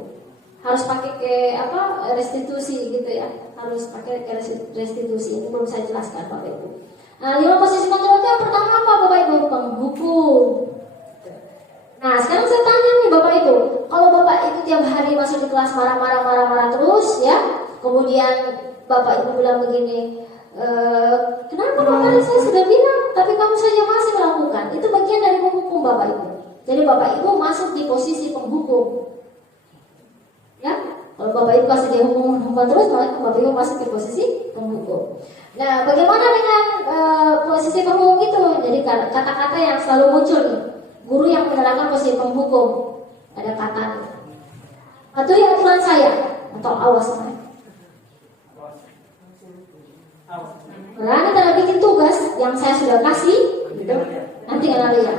Harus pakai ke apa? Restitusi gitu ya. Harus pakai ke restitusi. Ini belum saya jelaskan Bapak Ibu. Nah, 5 posisi kontrol itu yang pertama apa Bapak Ibu? Penghukum. Nah, sekarang saya tanya nih Bapak Ibu, kalau Bapak Ibu tiap hari masuk di kelas marah-marah terus ya, kemudian Bapak Ibu bilang begini, kenapa kemarin saya sudah bilang, tapi kamu saja masih melakukan. Itu bagian dari penghukum Bapak Ibu. Jadi Bapak Ibu masuk di posisi penghukum. Ya, kalau Bapak Ibu kasih dia hukum terus, maka Bapak Ibu masuk di posisi penghukum. Nah, bagaimana dengan posisi penghukum itu? Jadi kata-kata yang selalu muncul nih, guru yang menerangkan posisi penghukum, ada kata patuhi aturan saya atau awas saya. Berani tidak bikin tugas yang saya sudah kasih, gitu. Nanti nggak lihat.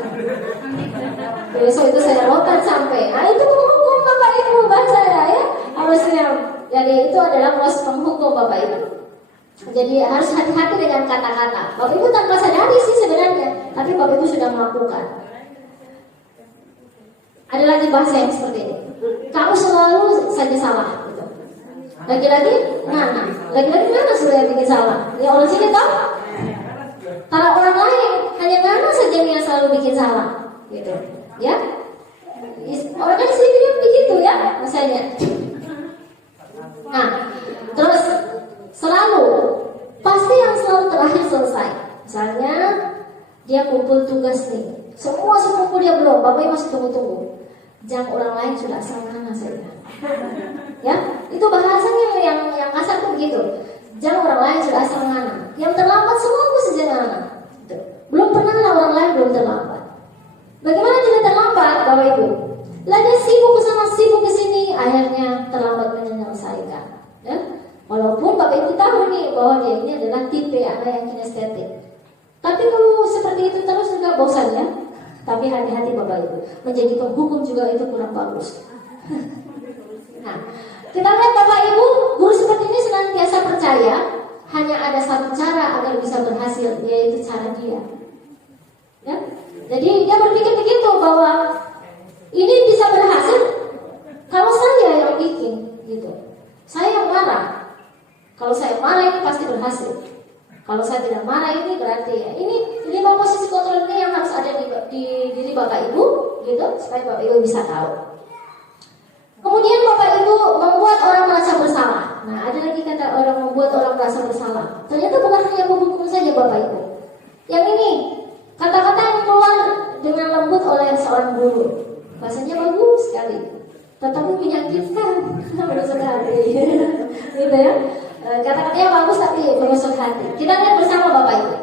Besok itu saya rotan sampai. Nah, itu penghukum Bapak Ibu baca ya, harusnya. Jadi itu adalah proses penghukum Bapak Ibu. Jadi harus hati-hati dengan kata-kata. Bapak Ibu tanpa sadari sih sebenarnya, tapi Bapak Ibu sudah melakukan. Ada lagi bahasa yang seperti ini. Kamu selalu saja salah. Gitu. Lagi-lagi Nana. Lagi-lagi Nana sudah yang bikin salah. Ya orang sini tahu. Kalau orang lain hanya Nana saja yang selalu bikin salah. Gitu. Ya. Orang kan sini dia begitu ya, misalnya. Nah, terus selalu pasti yang selalu terakhir selesai. Misalnya dia kumpul tugas nih. Semua kumpul dia belum. Bapak Ibu masih tunggu-tunggu. Jangan orang lain sudah sana saja. Ya, itu bahasanya yang kasar tuh begitu. Jangan orang lain sudah asal ngana. Yang terlambat semua aku saja ngana. Belum pernah lah orang lain belum terlambat. Bagaimana tidak terlambat, Bapak Ibu? Lah dia sibuk ke sana, sibuk ke sini, akhirnya terlambat menyelesaikan. Ya? Walaupun Bapak Ibu tahu nih bahwa dia ini adalah tipe anak yang kinestetik. Tapi kalau seperti itu terus juga bosan ya. Tapi hati-hati Bapak Ibu, menjadi penghukum juga itu kurang bagus. Nah, kita lihat Bapak Ibu, guru seperti ini senantiasa percaya hanya ada satu cara agar bisa berhasil, yaitu cara dia. Ya? Jadi dia berpikir begitu bahwa ini bisa berhasil kalau saya yang bikin, gitu. Saya yang marah. Kalau saya marah ini pasti berhasil. Kalau saya tidak marah ini berarti ya. Ini 5 posisi kontrol ini yang harus ada di diri Bapak Ibu, gitu, supaya Bapak Ibu bisa tahu. Kemudian Bapak Ibu membuat orang merasa bersalah. Nah, ada lagi kata orang membuat orang merasa bersalah. Ternyata bukan hanya menghukum saja Bapak Ibu. Yang ini kata-kata yang keluar dengan lembut oleh seorang guru. Bahasanya bagus sekali, tetapi menyakitkan, menusuk hati. Gitu ya. Kata-katanya bagus tapi menusuk hati. Kita lihat bersama Bapak Ibu.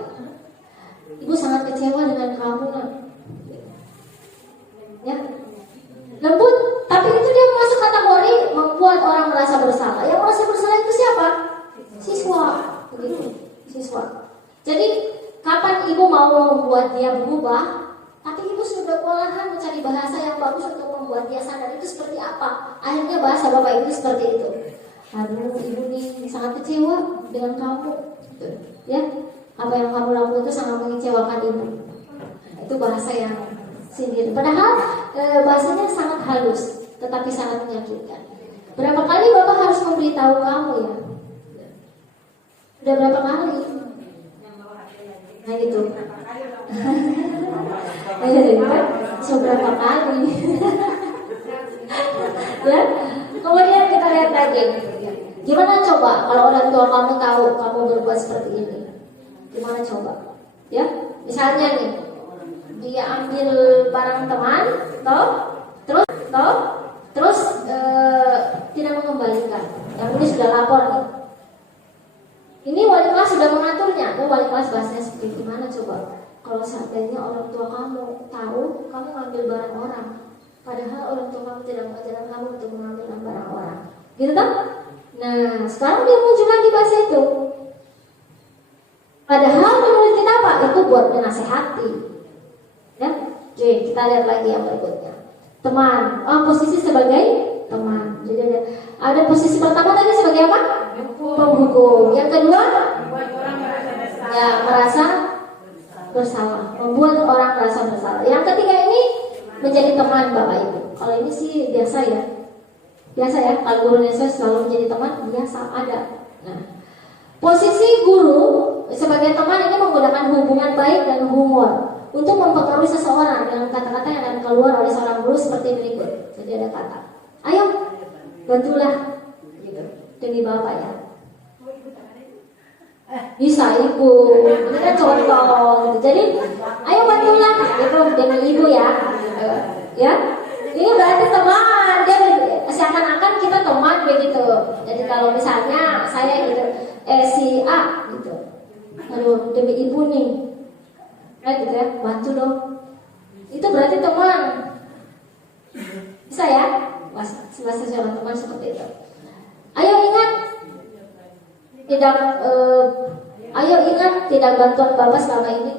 Ibu sangat kecewa dengan kamu, nak. Ya, lembut, tapi itu dia masuk kategori membuat orang merasa bersalah. Yang merasa bersalah itu siapa? Siswa, begitu, siswa. Jadi kapan ibu mau membuat dia berubah? Tapi ibu sudah kewalahan mencari bahasa yang bagus untuk membuat dia sadar itu seperti apa. Akhirnya bahasa Bapak Ibu seperti itu. Aduh, ibu nih sangat kecewa dengan kamu, gitu. Ya, apa yang kamu lakukan itu sangat mengecewakan ibu. Nah, itu bahasa yang sindir. Padahal bahasanya sangat halus, tetapi sangat menyakitkan. Berapa kali Bapak harus memberitahu kamu ya? Udah berapa kali? Nah gitu. Seberapa kali? Ya. Kemudian kita lihat lagi. Gimana coba kalau orang tua kamu tahu kamu berbuat seperti ini? Gimana coba? Ya, misalnya nih, dia ambil barang teman, terus tidak mengembalikan. Yang ini sudah lapor nih. Ini wali kelas sudah mengaturnya. Wali kelas bahasanya seperti gimana coba? Kalau seandainya orang tua kamu tahu kamu ngambil barang orang, padahal orang tua kamu tidak mengajarkan kamu untuk mengambil barang orang, gitu kan? Nah, sekarang dia muncul lagi bahasa itu. Padahal menurut kita apa? Itu buat menasehati. Ya, oke, kita lihat lagi yang berikutnya. Teman, posisi sebagai teman. Jadi ada posisi pertama tadi sebagai apa? Penghukum. Yang kedua, Membuat orang merasa bersalah. ya merasa bersalah, membuat orang merasa bersalah. Yang ketiga ini menjadi teman Bapak Ibu. Kalau ini sih biasa ya. Biasa ya, kalau guru Indonesia selalu menjadi teman, biasa ada. Nah, posisi guru sebagai teman ini menggunakan hubungan baik dan humor untuk mempengaruhi seseorang dengan kata-kata yang akan keluar oleh seorang guru seperti berikut. Jadi ada kata, ayo bantulah, gitu, demi Bapak ya. Bisa ibu, ini kan contoh gitu. Jadi ayo bantulah, itu demi ibu ya, ya. Ini berarti teman, dia seakan-akan kita teman begitu. Jadi kalau misalnya saya gitu, si A gitu, aduh demi ibu nih, kan gitu ya, bantu dong. Itu berarti teman. Bisa ya, bahasa seorang teman seperti itu. Ayo ingat, tidak bantuan Bapak selama ini.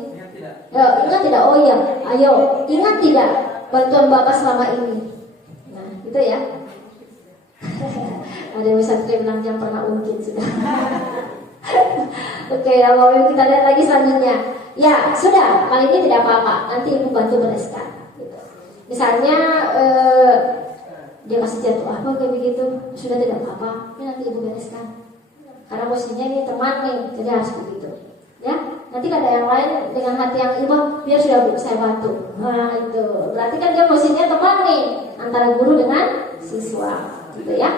Ingat tidak? Oh iya, ayo ingat tidak bantuan Bapak selama ini. Nah, itu ya. Ada yang bisa bilang yang pernah mungkin sudah. Oke, lalu kita lihat lagi selanjutnya. Ya, sudah, kali ini tidak apa-apa. Nanti ibu bantu bereskan. Gitu. Misalnya dia kasih jatuh apa kayak begitu, sudah tidak apa-apa. Ini nanti ibu bereskan. Karena posisinya ini teman nih, jadi harus begitu. Ya, nanti ada yang lain dengan hati yang iba, biar sudah bu, saya bantu. Nah itu, berarti kan dia posisinya teman nih antara guru dengan siswa, gitu ya.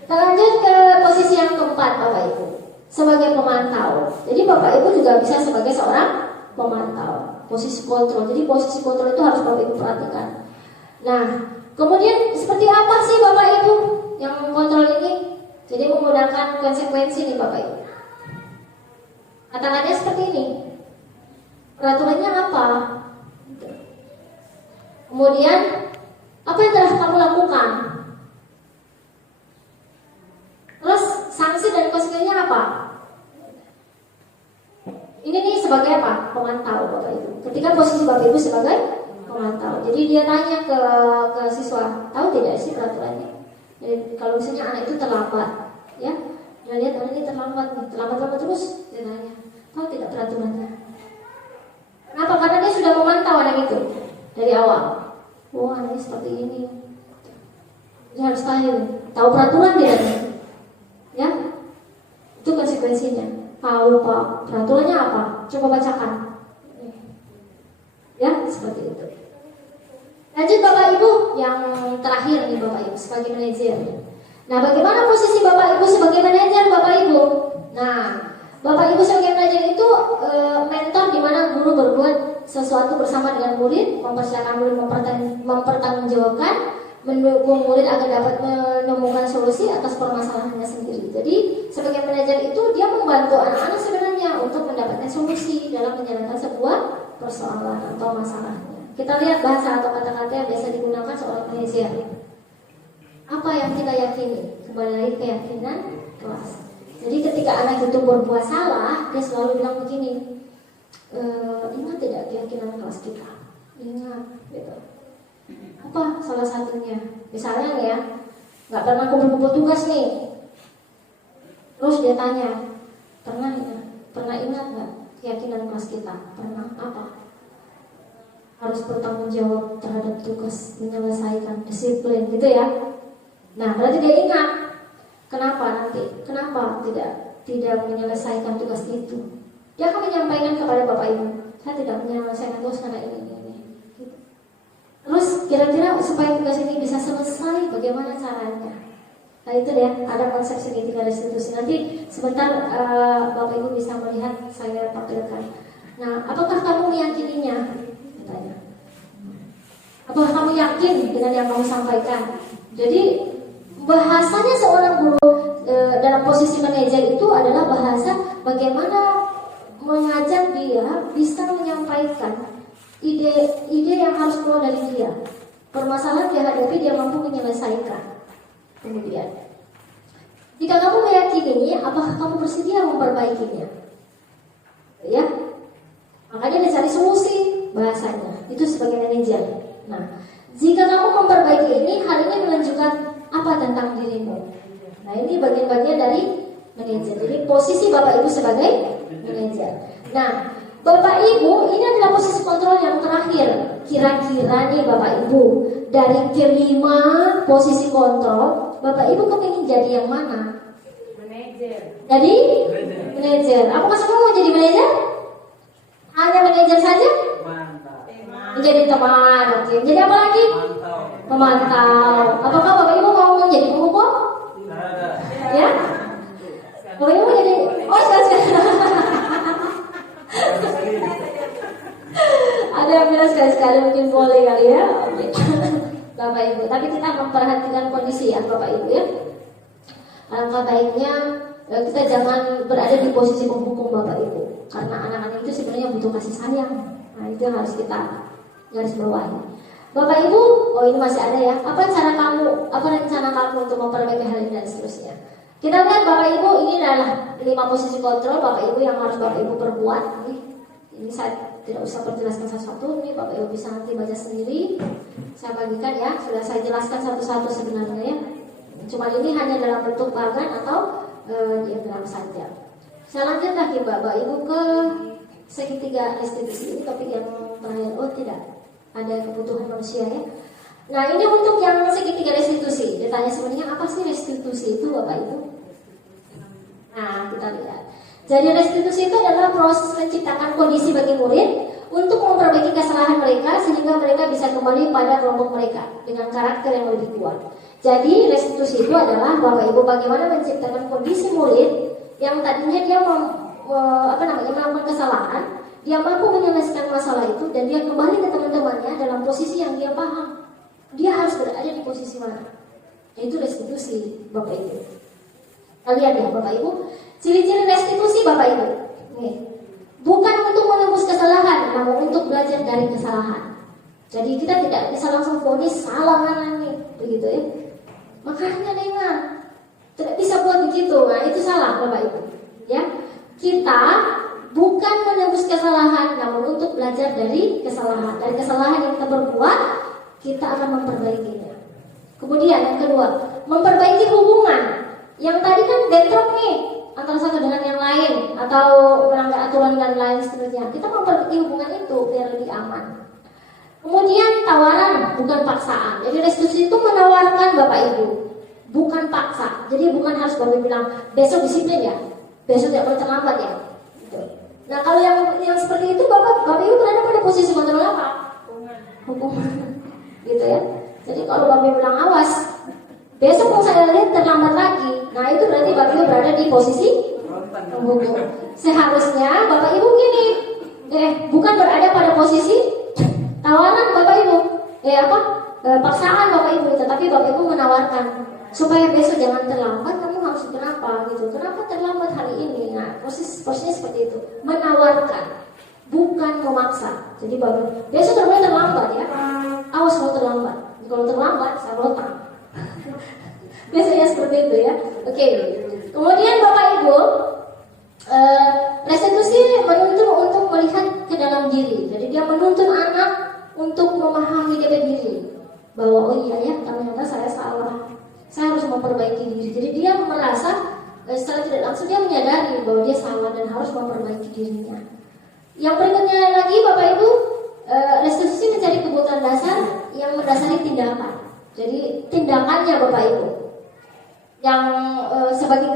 Kita lanjut ke posisi yang keempat, Bapak Ibu, sebagai pemantau. Jadi Bapak Ibu juga bisa sebagai seorang pemantau, posisi kontrol. Jadi posisi kontrol itu harus Bapak Ibu perhatikan. Nah, kemudian seperti apa sih Bapak Ibu yang kontrol ini? Jadi menggunakan konsekuensi nih Bapak Ibu. Kata-katanya seperti ini. Peraturannya apa? Kemudian apa yang telah kamu lakukan? Terus sanksi dan konsekuensinya apa? Ini nih sebagai apa? Pemantau Bapak Ibu. Ketika posisi Bapak Ibu sebagai pemantau. Jadi dia tanya ke siswa, tahu tidak sih peraturannya? Jadi kalau misalnya anak itu terlambat, ya, dia lihat anak ini terlambat terus, dia tanya, tahu tidak peraturannya? Kenapa? Karena dia sudah memantau anak itu dari awal. Oh, anak ini seperti ini, dia harus tahu peraturan dia, ya, itu konsekuensinya. Tahu Pak, peraturannya apa? Coba bacakan, ya, seperti itu. Lanjut Bapak Ibu, yang terakhir nih Bapak Ibu sebagai manajer. Nah, bagaimana posisi Bapak Ibu sebagai manajer Bapak Ibu? Nah, Bapak Ibu sebagai manajer itu mentor di mana guru berbuat sesuatu bersama dengan murid, mempersilakan murid mempertanggungjawabkan, mendukung murid agar dapat menemukan solusi atas permasalahannya sendiri. Jadi, sebagai manajer itu dia membantu anak-anak sebenarnya untuk mendapatkan solusi dalam menjalankan sebuah persoalan atau masalahnya. Kita lihat bahasa atau kata-kata yang biasa digunakan seorang manajer. Apa yang kita yakini? Kembali lagi keyakinan kelas. Jadi ketika anak itu berbuat salah, dia selalu bilang begini, ingat tidak keyakinan kelas kita? Ingat, gitu. Apa salah satunya? Misalnya nih ya, nggak pernah kumpul-kumpul tugas nih. Terus dia tanya, pernah ingat nggak keyakinan kelas kita? Pernah apa? Harus bertanggung jawab terhadap tugas, menyelesaikan, disiplin, gitu ya. Nah, berarti dia ingat kenapa tidak menyelesaikan tugas itu. Dia akan menyampaikan kepada Bapak Ibu, saya tidak menyelesaikan tugas karena ini. Gitu. Terus kira-kira supaya tugas ini bisa selesai, bagaimana caranya? Nah itu ya, ada konsep segitiga restitusi. Nanti sebentar Bapak Ibu bisa melihat saya tampilkan. Nah, apakah kamu meyakininya? Katanya. Apakah kamu yakin dengan yang kamu sampaikan? Jadi bahasanya seorang guru dalam posisi manajer itu adalah bahasa bagaimana mengajak dia bisa menyampaikan ide yang harus keluar dari dia. Permasalahan dia hadapi dia mampu menyelesaikan. Kemudian, jika kamu meyakininya, apakah kamu bersedia memperbaikinya? Ya, makanya dia cari solusi bahasanya. Itu sebagai manajer. Nah, jika kamu memperbaiki ini, hal ini menunjukkan apa tentang dirimu. Nah, ini bagian-bagian dari manajer. Jadi posisi Bapak Ibu sebagai manajer. Nah, Bapak Ibu ini adalah posisi kontrol yang terakhir. Kira-kira nih Bapak Ibu, dari kelima posisi kontrol, Bapak Ibu kepingin jadi yang mana? Manajer. Jadi manajer. Apakah semua mau jadi manajer? Hanya manajer saja? Mantap. Menjadi teman, oke. Jadi apa lagi? Mantap. Memantau. Apakah Bapak Ibu mau menjadi pengukur? Ada. Ya? Bapak Ibu mau jadi? Oh, sekali. Ada yang bilang sekali-sekali mungkin boleh kali ya. Oke. Bapak Ibu, tapi kita memperhatikan kondisi ya Bapak Ibu ya. Alangkah baiknya kita jangan berada di posisi penghukum Bapak Ibu, karena anak-anak itu sebenarnya butuh kasih sayang. Nah itu yang harus kita garis bawahi. Bapak Ibu, oh ini masih ada ya. Apa rencana kamu untuk memperbaiki hal ini dan seterusnya. Kita lihat Bapak Ibu, ini adalah 5 posisi kontrol Bapak Ibu yang harus Bapak Ibu perbuat. Ini saya tidak usah perjelaskan satu-satu, ini Bapak Ibu bisa nanti baca sendiri. Saya bagikan ya, sudah saya jelaskan satu-satu sebenarnya ya. Cuma ini hanya dalam bentuk bagan atau diagram saja. Saya lanjut lagi Bapak Ibu ke segitiga restitusi. Ini topik yang terakhir. Oh tidak, ada kebutuhan manusia ya. Nah ini untuk yang segitiga restitusi. Ditanya sebenarnya apa sih restitusi itu Bapak Ibu? Nah kita lihat. Jadi restitusi itu adalah proses menciptakan kondisi bagi murid untuk memperbaiki kesalahan mereka sehingga mereka bisa kembali pada kelompok mereka dengan karakter yang lebih kuat. Jadi restitusi itu adalah Bapak Ibu bagaimana menciptakan kondisi murid yang tadinya dia melakukan kesalahan, dia mampu menyelesaikan masalah itu dan dia kembali ke teman-temannya dalam posisi yang dia paham. Dia harus berada di posisi mana? Itu restitusi Bapak Ibu. Kalian ya Bapak Ibu. Ciri-ciri restitusi Bapak Ibu. Nih. Bukan untuk menembus kesalahan, namun untuk belajar dari kesalahan. Jadi kita tidak bisa langsung vonis salah kanan nih, begitu ya. Makanya dengar, tidak bisa buat begitu. Nah itu salah Bapak Ibu. Ya, kita bukan menembus kesalahan, namun untuk belajar dari kesalahan. Dari kesalahan yang kita perbuat, kita akan memperbaikinya. Kemudian yang kedua, memperbaiki hubungan. Yang tadi kan bentrok nih antara satu dengan yang lain atau melanggar aturan dan lain seterusnya. Kita memperbaiki hubungan itu biar lebih aman. Kemudian tawaran bukan paksaan. Jadi restitusi itu menawarkan Bapak Ibu, bukan paksa. Jadi bukan harus Bapak Ibu bilang besok disiplin ya, besok tidak boleh terlambat ya. Gitu. Nah kalau yang seperti itu Bapak Ibu berada pada posisi kontrol apa? Hukuman. Gitu ya. Jadi kalau Bapak Ibu bilang awas, besok mau saya lihat terlambat lagi. Nah itu berarti Bapak Ibu berada di posisi penghukum. Seharusnya Bapak Ibu gini, bukan berada pada posisi tawaran Bapak Ibu, paksaan Bapak Ibu, tetapi Bapak Ibu menawarkan supaya besok jangan terlambat. Kamu harus kenapa gitu? Kenapa terlambat hari ini? Nah posisinya seperti itu, menawarkan, bukan memaksa. Jadi Bapak besok terlambat ya, awas kalau terlambat. Kalau terlambat saya botak. Biasanya seperti itu ya. Oke. Kemudian Bapak Ibu, restitusi menuntun untuk melihat ke dalam diri. Jadi dia menuntun anak untuk memahami diri bahwa oh iya ya ternyata saya salah. Saya harus memperbaiki diri. Jadi dia merasa secara tidak langsung dia menyadari bahwa dia salah dan harus memperbaiki dirinya. Yang berikutnya lagi Bapak Ibu, restitusi mencari kebutuhan dasar yang mendasari tindakan. Jadi tindakannya Bapak Ibu. yang sebagai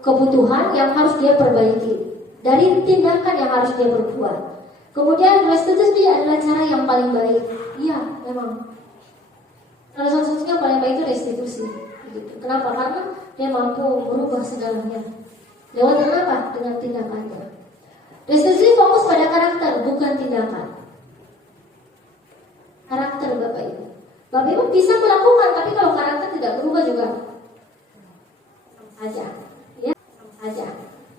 kebutuhan yang harus dia perbaiki, dari tindakan yang harus dia perbuat. Kemudian restitusi adalah cara yang paling baik. Iya, memang. Salah satunya yang paling baik itu restitusi. Gitu. Kenapa? Karena dia mampu merubah segalanya. Lewat dengan apa? Dengan tindakannya. Restitusi fokus pada karakter, bukan tindakan. Karakter Bapak Ibu. Bapak Ibu bisa melakukan, tapi kalau karakter tidak berubah juga saja, ya, saja,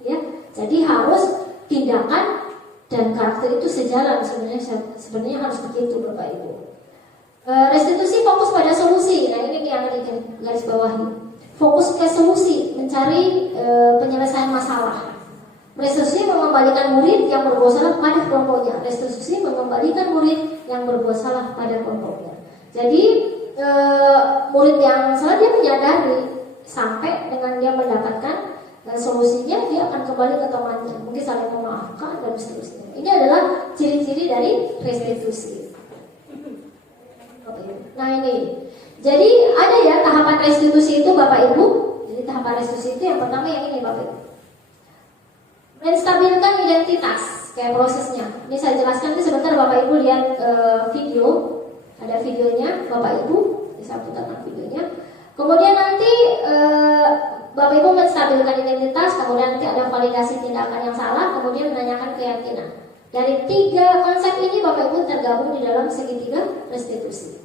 ya. Jadi harus tindakan dan karakter itu sejalan, sebenarnya harus begitu Bapak Ibu. Restitusi fokus pada solusi. Nah ini yang garis bawahi. Fokus ke solusi, mencari penyelesaian masalah. Restitusi mengembalikan murid yang berbuat salah pada kelompoknya. Restitusi mengembalikan murid yang berbuat salah pada kelompoknya. Jadi murid yang salah dia menyadari, sampai dengan dia mendapatkan solusinya, dia akan kembali ke temannya, mungkin saling memaafkan dan seterusnya. Ini adalah ciri-ciri dari restitusi. Nah ini, jadi ada ya tahapan restitusi itu Bapak Ibu. Jadi tahapan restitusi itu yang pertama yang ini Bapak Ibu, menstabilkan identitas, kayak prosesnya. Ini saya jelaskan ini sebentar Bapak Ibu lihat video, ada videonya Bapak Ibu, bisa putarkan videonya. Kemudian nanti Bapak Ibu menstabilkan identitas, kemudian nanti ada validasi tindakan yang salah, kemudian menanyakan keyakinan. Dari 3 konsep ini Bapak Ibu tergabung di dalam segitiga restitusi.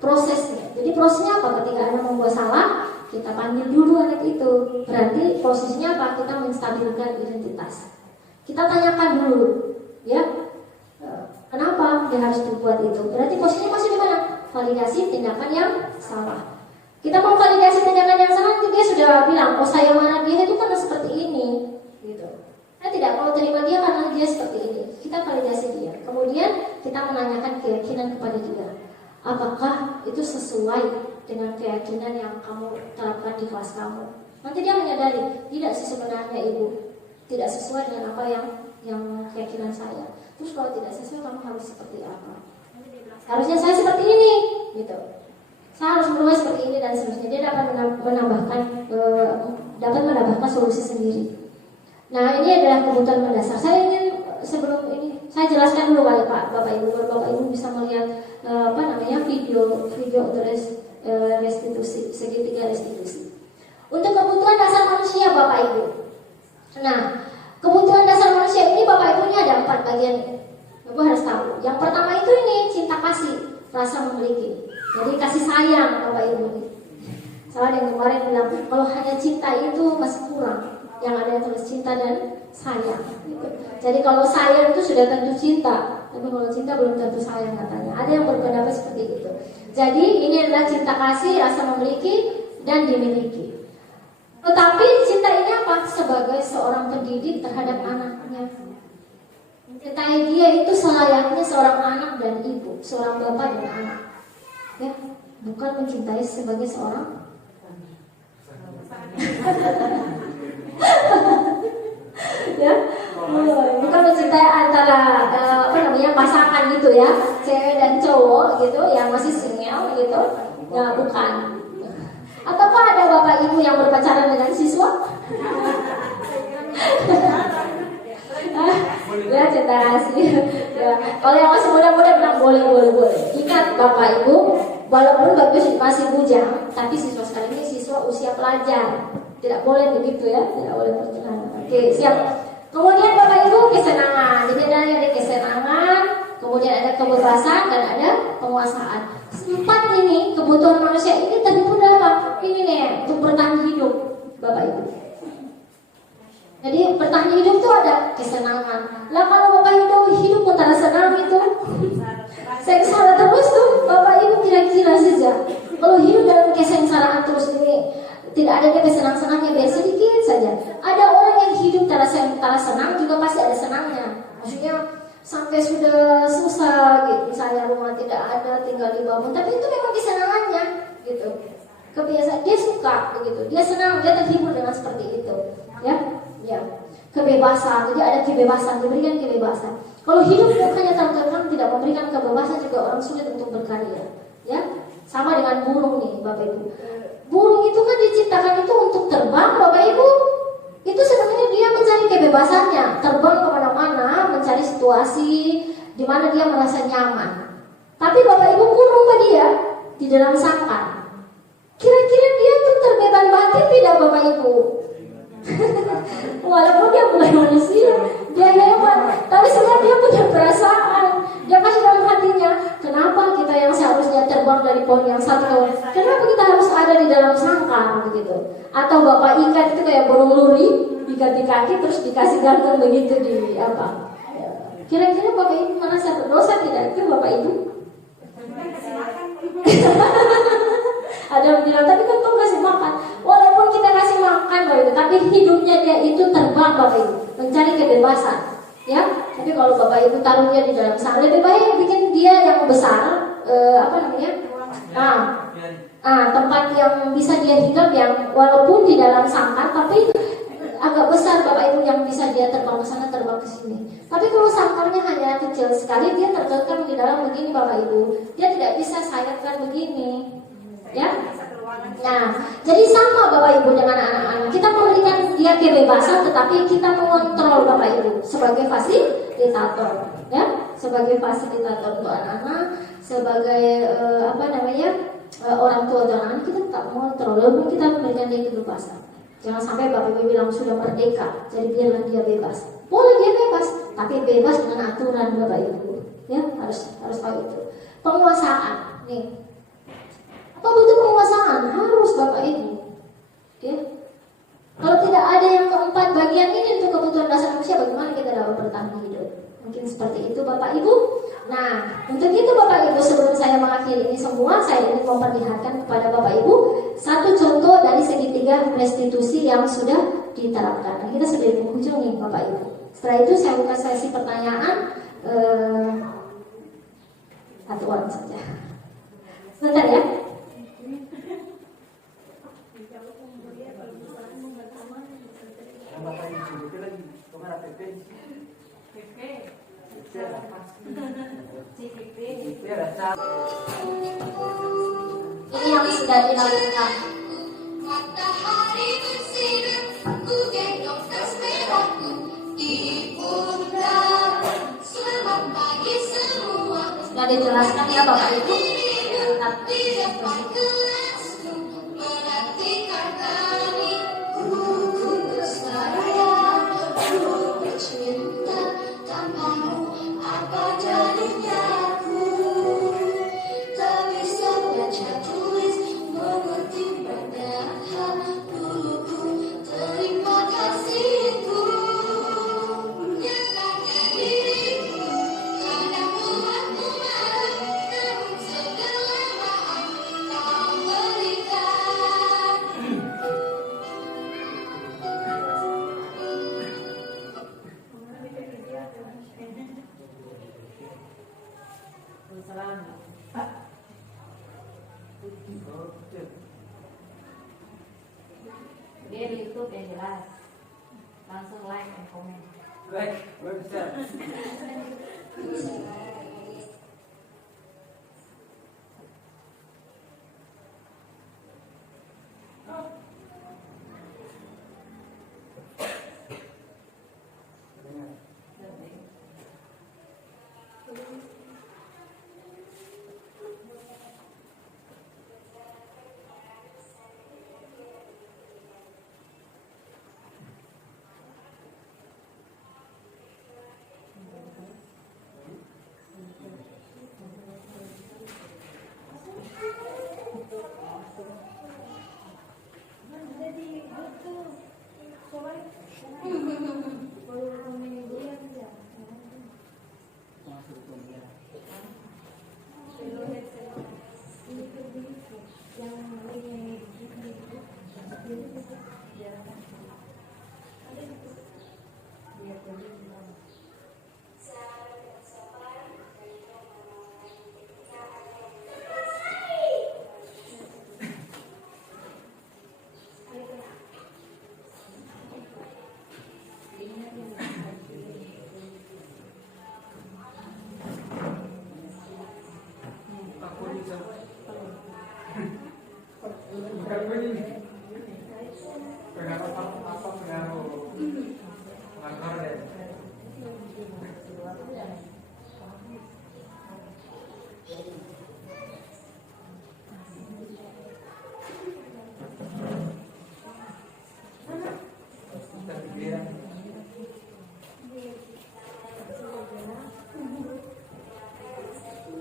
Prosesnya. Jadi prosesnya apa? Ketika anak membuat salah, kita panggil dulu anak itu. Berarti prosesnya apa? Kita menstabilkan identitas. Kita tanyakan dulu, ya. Kenapa dia harus dibuat itu? Berarti posisinya masih di mana? Validasi tindakan yang salah. Kita mau validasi tindakan yang salah, nanti dia sudah bilang, oh saya marah dia itu karena seperti ini, gitu. Saya tidak mau terima dia karena dia seperti ini. Kita validasi dia. Kemudian kita menanyakan keyakinan kepada dia. Apakah itu sesuai dengan keyakinan yang kamu terapkan di kelas kamu? Nanti dia menyadari, tidak sih sebenarnya ibu, tidak sesuai dengan apa yang keyakinan saya. Terus kalau tidak sesuai, kamu harus seperti apa? Harusnya saya seperti ini, gitu. Saya harus berubah seperti ini dan seterusnya. Dia dapat menambahkan solusi sendiri. Nah ini adalah kebutuhan mendasar. Saya ingin sebelum ini saya jelaskan dulu kali Pak, Bapak Ibu, Bapak Ibu bisa melihat video untuk restitusi, segitiga restitusi. Untuk kebutuhan dasar manusia Bapak Ibu. Nah, kebutuhan dasar manusia ini Bapak Ibu ini ada 4 bagian. Ibu harus tahu. Yang pertama itu ini cinta kasih, rasa memiliki. Jadi kasih sayang Bapak Ibu ini. Soalnya yang kemarin bilang kalau hanya cinta itu masih kurang. Yang ada yang tulis cinta dan sayang. Gitu. Jadi kalau sayang itu sudah tentu cinta, tapi kalau cinta belum tentu sayang katanya. Ada yang berpendapat seperti itu. Jadi ini adalah cinta kasih, rasa memiliki dan dimiliki. Tetapi cinta ini apa? Sebagai seorang pendidik terhadap anaknya. Mencintai dia itu selayaknya seorang anak dan ibu, seorang bapak dan anak. Ya, bukan mencintai sebagai seorang ya, bukan mencintai antara pasangan gitu ya, cewek dan cowok gitu yang masih single gitu, ya bukan. Ataukah ada bapak ibu yang berpacaran dengan siswa? Ya cinta kasih. Ya. Kalau yang masih muda-muda bilang boleh. Ingat bapak ibu, walaupun bagus masih bujang, tapi siswa sekarang ini siswa usia pelajar. Tidak boleh begitu ya, tidak boleh perceraian. Oke, siap. Kemudian bapak ibu kesenangan. Jadi ada kesenangan, kemudian ada kebebasan dan ada penguasaan. 4 ini kebutuhan manusia ini terhimpun dalam apa? Ini nih untuk bertahan hidup, bapak ibu. Jadi bertahan hidup itu ada kesenangan. Lah kalau bapak hidup pun tak senang itu, sengsara terus tuh bapak ibu kira-kira saja. Kalau hidup dalam kesengsaraan terus ini tidak ada kesenang-senangnya, biar sedikit saja. Ada orang yang hidup tak senang juga pasti ada senangnya. Maksudnya sampai sudah susah gitu, misalnya rumah tidak ada, tinggal di bangun, tapi itu memang kesenangannya gitu. Kebiasaan dia suka begitu, dia senang, dia terhibur dengan seperti itu, ya. Kebebasan, jadi ada kebebasan, diberikan kebebasan. Kalau hidup hanya terkekang, tidak memberikan kebebasan, juga orang sulit untuk berkarya, ya. Sama dengan burung nih Bapak Ibu. Burung itu kan diciptakan itu untuk terbang Bapak Ibu. Itu sebenarnya dia mencari kebebasannya, terbang kemana-mana, mencari situasi di mana dia merasa nyaman. Tapi Bapak Ibu kurung ke dia di dalam sangkar. Kira-kira dia tuh terbeban batin tidak Bapak Ibu? Walaupun dia bukan manusia, dia hewan, tapi sebenarnya dia punya perasaan. Dia pasti dalam hatinya, kenapa kita yang seharusnya terbang dari pohon yang satu, kenapa kita harus ada di dalam sangkar begitu? Atau Bapak ikat itu kayak burung luri, ikat di kaki terus dikasih gantung begitu di apa? Kira-kira Bapak Ibu merasa berdosa tidak itu Bapak Ibu? Ada yang bilang, tapi kan kau kasih makan. Walaupun kita kasih makan Bapak Ibu, tapi hidupnya dia itu terbang Bapak Ibu, mencari kebebasan. Ya, tapi kalau Bapak Ibu taruh dia di dalam sangkar, lebih baik bikin dia yang besar, tempat yang bisa dia hidup, yang walaupun di dalam sangkar, tapi agak besar Bapak Ibu, yang bisa dia terbang ke sana, terbang ke sini. Tapi kalau sangkarnya hanya kecil sekali, dia terkekang di dalam begini Bapak Ibu, dia tidak bisa sayapkan begini. Ya, nah, jadi sama Bapak Ibu dengan anak-anak. Kita memberikan dia kebebasan, tetapi kita mengontrol Bapak Ibu sebagai fasilitator, ya, sebagai fasilitator untuk anak-anak, sebagai orang tua untuk anak-anak, kita tetap mengontrol, walaupun kita memberikan dia kebebasan. Jangan sampai Bapak Ibu bilang sudah merdeka, jadi biarlah dia bebas. Boleh dia bebas, tapi bebas dengan aturan Bapak Ibu. Ya, harus tahu itu. Penguasaan, nih. Apa butuh penguasaan? Harus Bapak Ibu. Ya. Kalau tidak ada yang keempat bagian ini untuk kebutuhan dasar manusia, bagaimana kita dapat bertahan hidup? Mungkin seperti itu Bapak Ibu. Nah, untuk itu Bapak Ibu, sebelum saya mengakhiri ini semua, saya ingin memperlihatkan kepada Bapak Ibu satu contoh dari segitiga restitusi yang sudah diterapkan. Nah, kita sudah di penghujung nih Bapak Ibu. Setelah itu saya buka sesi pertanyaan, satu orang saja. Sebentar ya. Ini yang sudah dilakukan. Matahari bersinar, ku gendong tas merahku di pundak. Selamat pagi semua. Sudah dijelaskan ya Bapak Ibu. Di depan kelasmu menantikan kami. Ku bersaya, ku bercinta tanpamu. Apa jadinya aku? Tak bisa baca tulis, mengerti banyak hal. Dulu ku terima kasihku, nyatanya diriku kadang membuatku marah. Namun segala maaf kau berikan. Dia di YouTube yang jelas. Langsung like dan komen. Baik, bisa. berpikiran.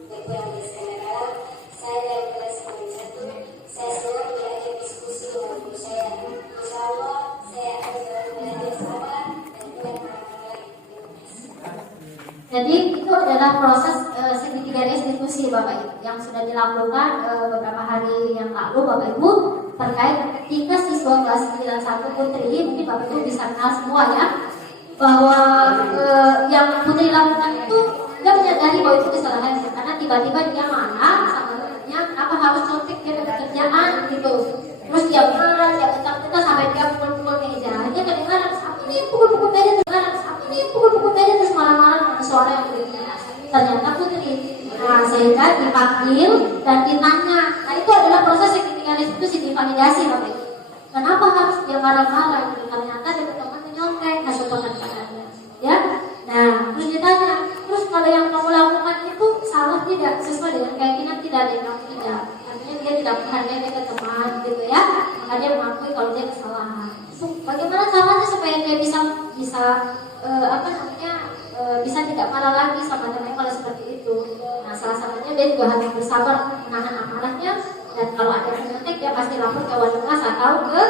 Ketua Senegal, saya dari kelas 1. Saya selalu diajak diskusi dengan guru saya. Insya Allah saya akan selalu belajar sabar dan tidak marah-marah. Jadi itu adalah proses segitiga restitusi Bapak Ibu yang sudah dilakukan beberapa hari yang lalu Bapak Ibu terkait ketika siswa kelas 91 Putri, mungkin Bapak Ibu bisa kenal semua ya, bahwa yang Putri lakukan itu dia menyadari bahwa itu kesalahan karena tiba-tiba dia marah sama temannya, kenapa harus contek dia dapat kerjaan gitu, terus dia marah, dia bentak-bentak sampai dia pukul-pukul meja, dia kedengaran ini pukul-pukul meja, ini pukul-pukul meja, terus marah-marah dengan suara yang begitu keras. Ternyata Putri, nah sehingga dipanggil dan ditanya. Nah itu adalah proses segitiga restitusi, divalidasi Bapak Ibu. Kenapa harus dia marah-marah? Ternyata dia teman menyontek hasil pengajarannya, ya. Nah terus ditanya, terus kalau yang kamu lakukan itu salah tidak, sesuai dengan keyakinan tidak, ada yang kamu tidak. Artinya dia tidak menghargai dia ke teman gitu ya, maka dia mengakui kalau dia kesalahan. Bagaimana caranya supaya dia bisa bisa tidak marah lagi sama temannya kalau seperti itu? Nah salah satunya dia juga harus bersabar menahan amarahnya, dan kalau ada yang menyontek dia pasti lapor ke wali kelas atau ke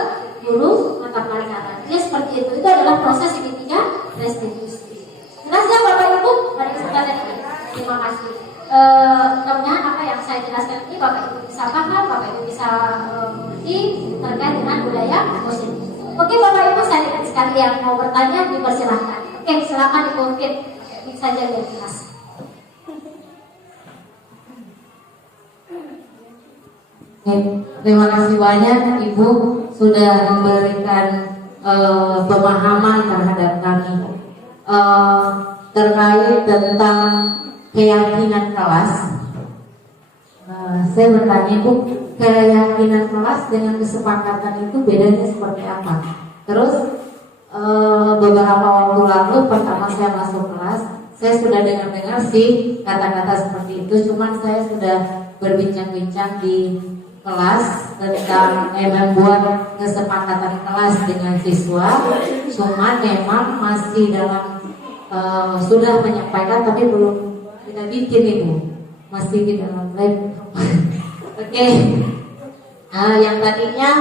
guru mata pelajaran. Dia seperti itu. Itu adalah proses segitiga restitusi. Jelas ya Bapak Ibu pada kesempatan ini. Terima kasih. Mudah-mudahan apa yang saya jelaskan ini Bapak Ibu bisa paham, Bapak Ibu bisa mengerti terkait dengan budaya muslim. Oke Bapak Ibu, saya ingat sekali yang mau bertanya dipersilahkan. Oke, silakan Ibu Fit, saja biar jelas. Terima kasih banyak Ibu sudah memberikan pemahaman terhadap kami terkait tentang keyakinan kelas. Saya bertanya Ibu, keyakinan kelas dengan kesepakatan itu bedanya seperti apa? Terus beberapa waktu lalu pertama saya masuk kelas, saya sudah dengar sih kata-kata seperti itu, cuman saya sudah berbincang-bincang di kelas tentang membuat kesepakatan kelas dengan siswa, cuman memang masih dalam sudah menyampaikan tapi belum kita bikin Ibu, masih di dalam lab. Oke. Yang tadinya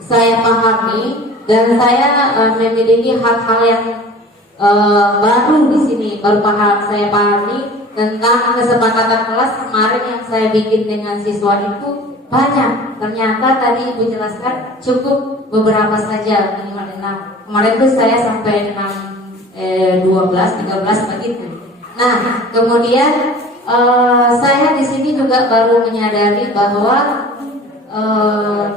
saya pahami dan saya memiliki hal-hal yang baru di sini, baru saya pahami tentang kesepakatan kelas kemarin yang saya bikin dengan siswa itu banyak. Ternyata tadi Ibu jelaskan cukup beberapa saja, minimal 6. Kemarin itu saya sampai 12, 13 begitu. Nah, kemudian saya di sini juga baru menyadari bahwa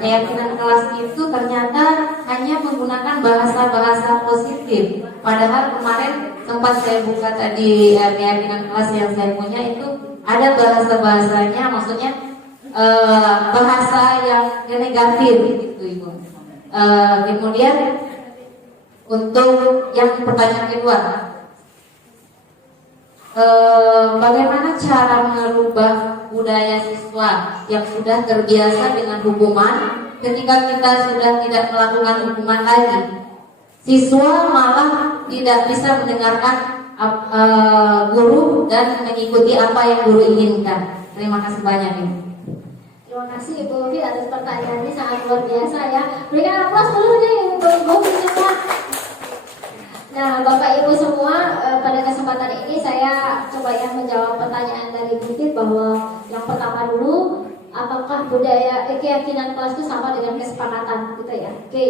keyakinan kelas itu ternyata hanya menggunakan bahasa-bahasa positif. Padahal kemarin sempat saya buka tadi keyakinan kelas yang saya punya itu ada bahasa-bahasanya, maksudnya bahasa yang negatif gitu Ibu. Kemudian untuk yang pertanyaan kedua, bagaimana cara merubah budaya siswa yang sudah terbiasa dengan hukuman ketika kita sudah tidak melakukan hukuman lagi? Siswa malah tidak bisa mendengarkan guru dan mengikuti apa yang guru inginkan. Terima kasih banyak Ibu. Terima kasih Ibu Fit atas pertanyaannya, sangat luar biasa ya. Berikan aplaus dulu deh untuk Ibu Fit semua. Nah Bapak Ibu semua, pada kesempatan ini saya coba ya menjawab pertanyaan dari Ibu Fit bahwa yang pertama dulu, apakah budaya keyakinan kelas itu sama dengan kesepakatan gitu ya? Oke.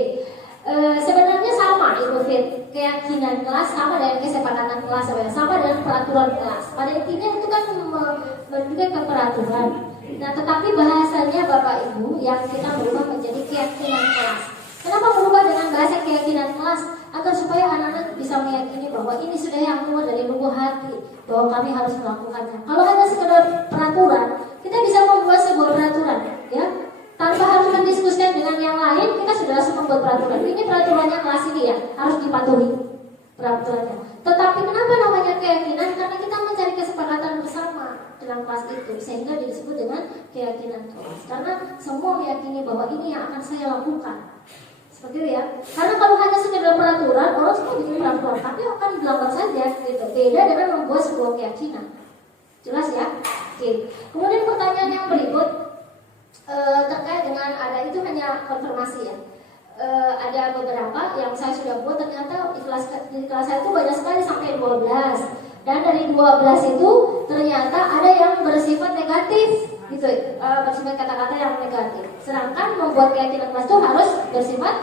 Sebenarnya sama Ibu Fit, keyakinan kelas sama dengan kesepakatan kelas, sama dengan peraturan kelas. Pada intinya itu kan menunjukkan ke peraturan. Nah tetapi bahasanya Bapak Ibu yang kita berubah menjadi keyakinan kelas. Kenapa berubah dengan bahasa keyakinan kelas? Agar supaya anak-anak bisa meyakini bahwa ini sudah yang keluar dari lubuk hati, bahwa kami harus melakukannya. Kalau hanya sekedar peraturan, kita bisa membuat sebuah peraturan ya, tanpa harus mendiskusikan dengan yang lain, kita sudah langsung membuat peraturan. Ini peraturannya kelas ini ya, harus dipatuhi peraturannya. Tetapi kenapa namanya keyakinan? Karena kita mencari kesepakatan bersama dalam kelas itu, sehingga disebut dengan keyakinan kelas. Karena semua meyakini bahwa ini yang akan saya lakukan. Seperti itu ya. Karena kalau hanya sekedar peraturan, orang semua bikin peraturan, tapi akan dilanggar saja gitu. Beda dengan membuat sebuah keyakinan. Jelas ya? Oke. Kemudian pertanyaan yang berikut terkait dengan ada itu hanya konfirmasi ya. Ada beberapa yang saya sudah buat, ternyata di kelas saya itu banyak sekali sampai 12. Dan dari 12 itu ternyata ada yang bersifat negatif gitu, bersifat kata-kata yang negatif. Sedangkan membuat keyakinan kelas itu harus bersifat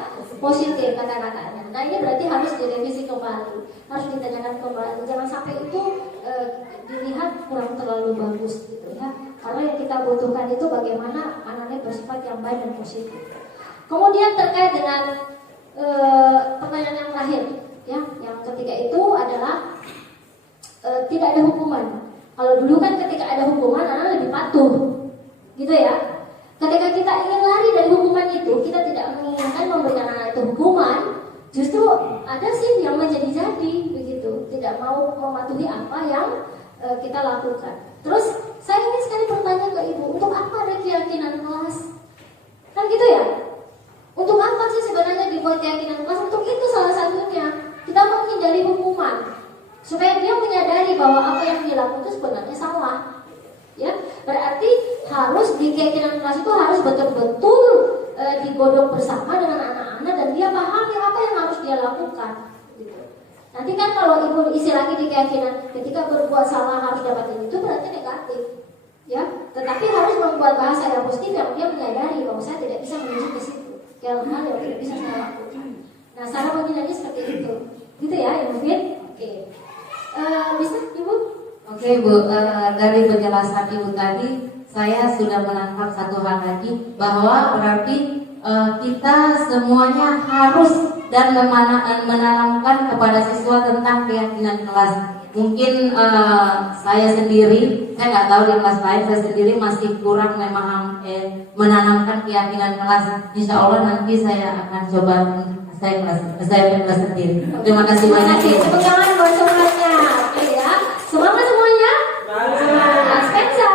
positif kata-katanya. Nah ini berarti harus direvisi kembali, harus ditanyakan kembali. Jangan sampai itu dilihat kurang terlalu bagus gitu ya. Karena yang kita butuhkan itu bagaimana anaknya bersifat yang baik dan positif. Kemudian terkait dengan pertanyaan yang terakhir ya, yang ketiga itu adalah tidak ada hukuman. Kalau dulu kan ketika ada hukuman anak lebih patuh, gitu ya. Ketika kita ingin lari dari hukuman itu, kita tidak menginginkan memberikan anak itu hukuman, justru ada sih yang menjadi-jadi begitu, tidak mau mematuhi apa yang kita lakukan. Terus saya ingin sekali bertanya ke ibu, untuk apa ada keyakinan kelas? Kan gitu ya. Untuk apa sih sebenarnya dibuat keyakinan kelas? Untuk itu salah satunya kita menghindari hukuman, supaya dia menyadari bahwa apa yang dia lakukan itu sebenarnya salah. Ya, berarti harus di keyakinan kelas itu harus betul-betul digodok bersama dengan anak-anak dan dia pahami apa yang harus dia lakukan. Gitu. Nanti kan kalau ibu isi lagi di keyakinan ketika berbuat salah harus dapat ini, itu berarti negatif. Ya, tetapi harus membuat bahasa yang positif yang dia menyadari bahwa saya tidak bisa menuju ke situ. Hal yang tidak bisa saya lakukan. Nah, cara menghindarinya seperti itu. Gitu ya, Ibu Fit? Oke. Bisa Ibu? Oke Bu, dari penjelasan Ibu tadi saya sudah menangkap satu hal lagi, bahwa berarti kita semuanya harus dan menanamkan kepada siswa tentang keyakinan kelas. Mungkin saya sendiri, saya nggak tahu di kelas lain, saya sendiri masih kurang memang menanamkan keyakinan kelas. Insya Allah nanti saya akan coba saya kelas sendiri. Terima kasih banyak. Tepuk tangan buat semuanya. Oke ya. Semangat semuanya. Spensa.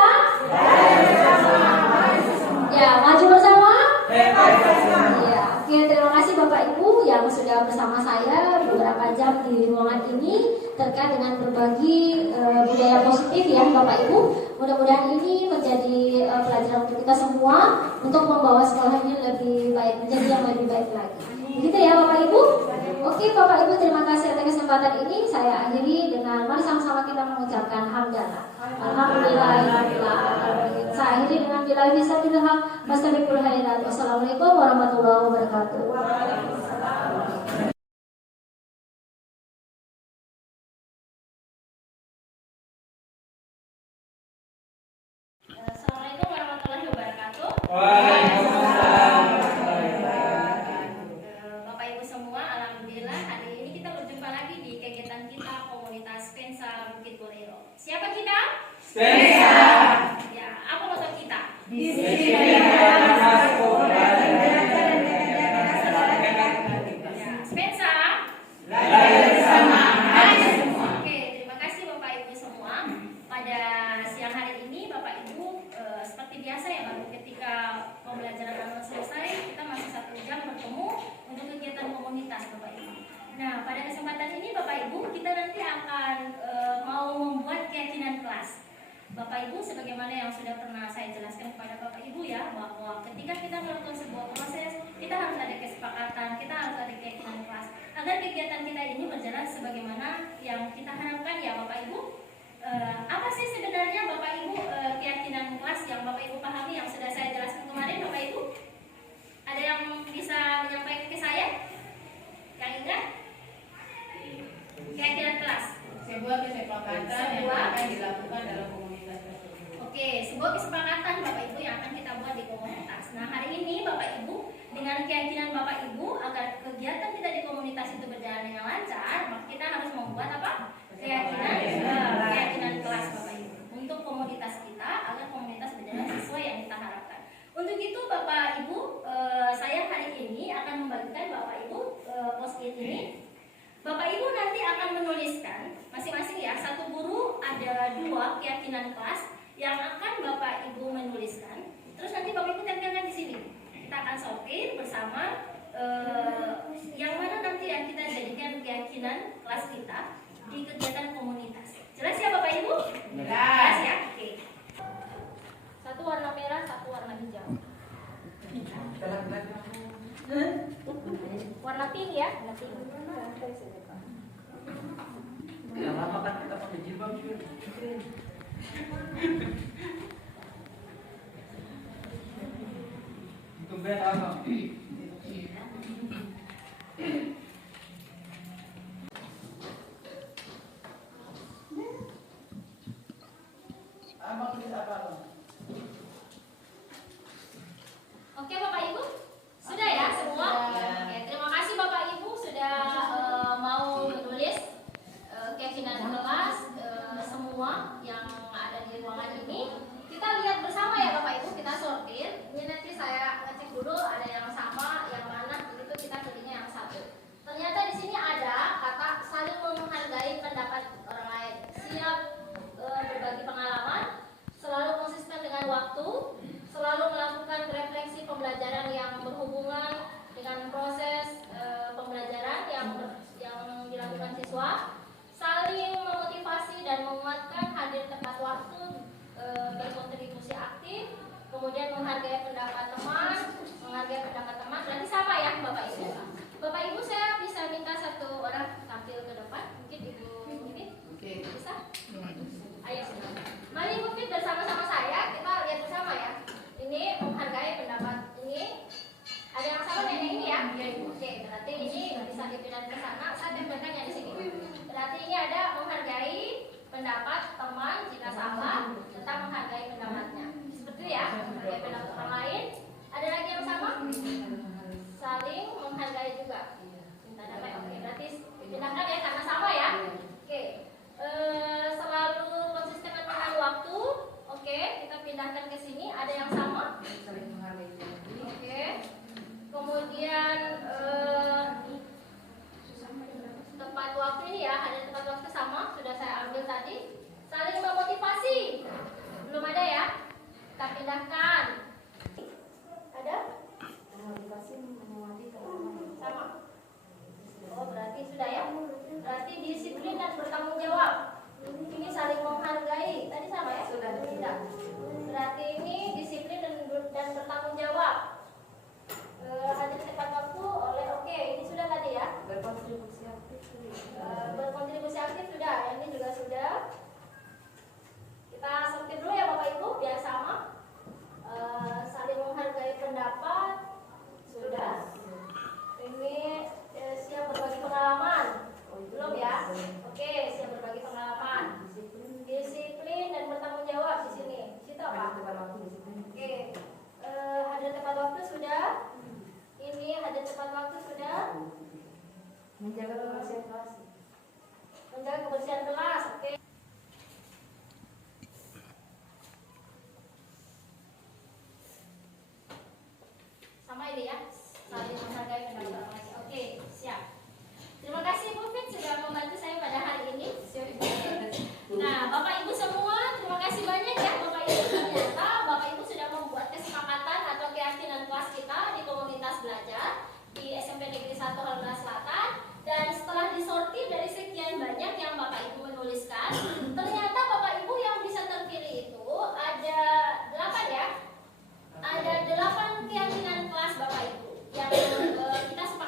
Ya, maju bersama. Ya, oke, terima kasih Bapak Ibu yang sudah bersama saya beberapa jam di ruangan ini terkait dengan berbagi budaya positif ya Bapak Ibu. Mudah-mudahan ini menjadi pelajaran untuk kita semua untuk membawa sekolah ini lebih baik, menjadi yang lebih baik lagi. Begitu ya Bapak Ibu? Oke Bapak Ibu, terima kasih atas kesempatan ini. Saya akhiri dengan mari sama-sama kita mengucapkan hamdalah. Alhamdulillahirrahmanirrahim. Saya akhiri dengan billahi fisabilillah. Wassalamualaikum warahmatullahi wabarakatuh. Assalamualaikum warahmatullahi wabarakatuh. Bapak Ibu semua, alhamdulillah hari ini kita berjumpa lagi di kegiatan kita komunitas Spensa Bukit Bolero. Siapa kita? Spensa. Ya, apa maksud kita? Di sini Spensa. Oke, terima kasih Bapak Ibu semua. Pada siang hari ini Bapak Ibu seperti biasa ya Bapak, ketika pembelajaran anak selesai kita masih 1 jam bertemu untuk kegiatan komunitas Bapak Ibu. Nah, pada kesempatan ini Bapak Ibu kita nanti akan mau membuat keyakinan kelas. Bapak Ibu sebagaimana yang sudah pernah saya jelaskan kepada Bapak Ibu ya, bahwa ketika kita melakukan sebuah proses kita harus ada kesepakatan, kita harus ada keyakinan kelas agar kegiatan kita ini berjalan sebagaimana yang kita harapkan ya Bapak Ibu. Apa sih sebenarnya Bapak Ibu keyakinan kelas yang Bapak Ibu pahami yang sudah saya jelaskan kemarin Bapak Ibu? Ada yang bisa menyampaikan ke saya? Yang ingat? Keyakinan kelas. Sebuah kesepakatan yang akan dilakukan dalam komunitas tersebut. Oke, sebuah kesepakatan Bapak Ibu yang akan kita buat di komunitas. Nah, hari ini Bapak Ibu dengan keyakinan Bapak Ibu agar kegiatan kita di komunitas itu berjalan dengan lancar, maka kita harus membuat apa? Keyakinan kelas Bapak Ibu untuk komunitas kita agar komunitas berjalan sesuai yang kita harapkan. Untuk itu Bapak Ibu, saya hari ini akan membagikan Bapak Ibu post-it ini. Bapak Ibu nanti akan menuliskan masing-masing ya, satu guru ada 2 keyakinan kelas yang akan Bapak Ibu menuliskan. Terus nanti Bapak Ibu tempelkan di sini. Kita akan sortir bersama yang mana nanti yang kita jadikan keyakinan kelas kita di kegiatan komunitas. Jelas ya Bapak Ibu? Jelas ya? Oke. Satu warna merah, satu warna hijau. Warna pink ya, warna pink. Yang lama kan kita pakai jilbab juga. Tumben apa? Abang bisa apa? Oke Bapak Ibu, sudah ya semua? Oke, terima kasih Bapak Ibu sudah mau menulis keyakinan kelas semua yang ada di ruangan ini. Kita lihat bersama ya Bapak Ibu, kita sortir. Ini nanti saya ngecek dulu ada yang sama, yang mana begitu kita pilihnya yang satu. Ternyata di sini ada kata saling menghargai pendapat orang lain, siap berbagi pengalaman, selalu konsisten dengan waktu, selalu melakukan refleksi pembelajaran yang berhubungan dengan proses pembelajaran yang dilakukan siswa, saling memotivasi dan menguatkan, hadir tepat waktu, berkontribusi aktif, kemudian menghargai pendapat teman, berarti sama ya Bapak Ibu. Bapak Ibu saya bisa minta satu orang tampil ke depan, mungkin Ibu Mufid, bisa? Ayo, mari Ibu Mufid bersama-sama saya, kita lihat bersama ya. Ini menghargai pendapat ini. Ada yang sama dengan ini ya? Oke, berarti ini bisa dipindah ke sana. Saya tempelkannya di sini. Berarti ini ada menghargai pendapat teman jika sama, tetap menghargai pendapatnya. Seperti itu ya, menghargai pendapat orang lain. Ada lagi yang sama? Saling menghargai juga. Cinta damai. Oke, berarti dipindahkan ya karena sama ya. Oke, selalu konsisten dengan waktu. Oke, kita pindahkan ke sini. Ada yang sama? Oke. Kemudian tepat waktu ini ya, ada tepat waktu sama, sudah saya ambil tadi. Saling memotivasi, belum ada ya? Kita pindahkan. Ada? Sama. Oh berarti sudah ya? Berarti disiplin dan bertanggung jawab. Ini saling menghargai. Tadi sama ya? Sudah. Tidak. Berarti ini disiplin dan bertanggung jawab. Hadir tepat waktu oleh ini sudah tadi ya. Berkontribusi aktif sudah. Ini juga sudah. Kita sortir dulu ya Bapak Ibu biar sama. Saling menghargai pendapat sudah. Ini siap berbagi pengalaman belum ya? Oke, siap berbagi pengalaman. Disiplin dan bertanggung jawab di sini. Situ apa? Oke. Hadir tepat waktu sudah. Ini hadir tepat waktu sudah. Menjaga kebersihan kelas. Menjaga kebersihan kelas. Oke. Sama ini ya. Saling menghargai pendapat orang lain. Oke, siap. Terima kasih Bu Fit sudah membantu saya pada hari ini. Nah, Bapak Ibu semua, terima kasih banyak ya Bapak Ibu. Ternyata Bapak Ibu sudah membuat kesepakatan atau keyakinan kelas kita di komunitas belajar di SMP Negeri 1 Haluras Selatan. Dan setelah disortir dari sekian banyak yang Bapak Ibu menuliskan, ternyata Bapak Ibu yang bisa terpilih itu ada 8 ya. Ada 8 keyakinan kelas Bapak Ibu yang kita sepakati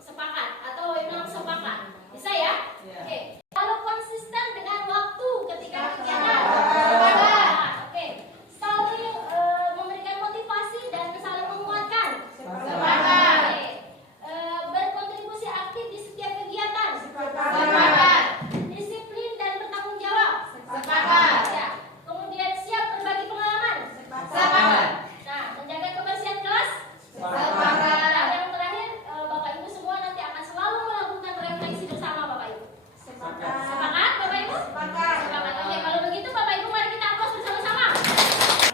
Sepakat atau bilang sepakat. Bisa ya? Oke. Kalau konsisten dengan waktu ketika kegiatan. Sepakat. Oke. Saling memberikan motivasi dan saling menguatkan. Sepakat. Oke. Berkontribusi aktif di setiap kegiatan. Sepakat. Disiplin dan bertanggung jawab. Sepakat. Ya. Kemudian siap berbagi pengalaman. Sepakat. Nah, menjaga kebersihan kelas. Sepakat. Dan yang terakhir, Bapak Ibu semua nanti akan selalu melakukan refleksi bersama Bapak Ibu. Sepakat. Sepakat, Bapak Ibu? Sepakat. Sepakat. Oke, kalau begitu Bapak Ibu mari kita aplaus bersama-sama.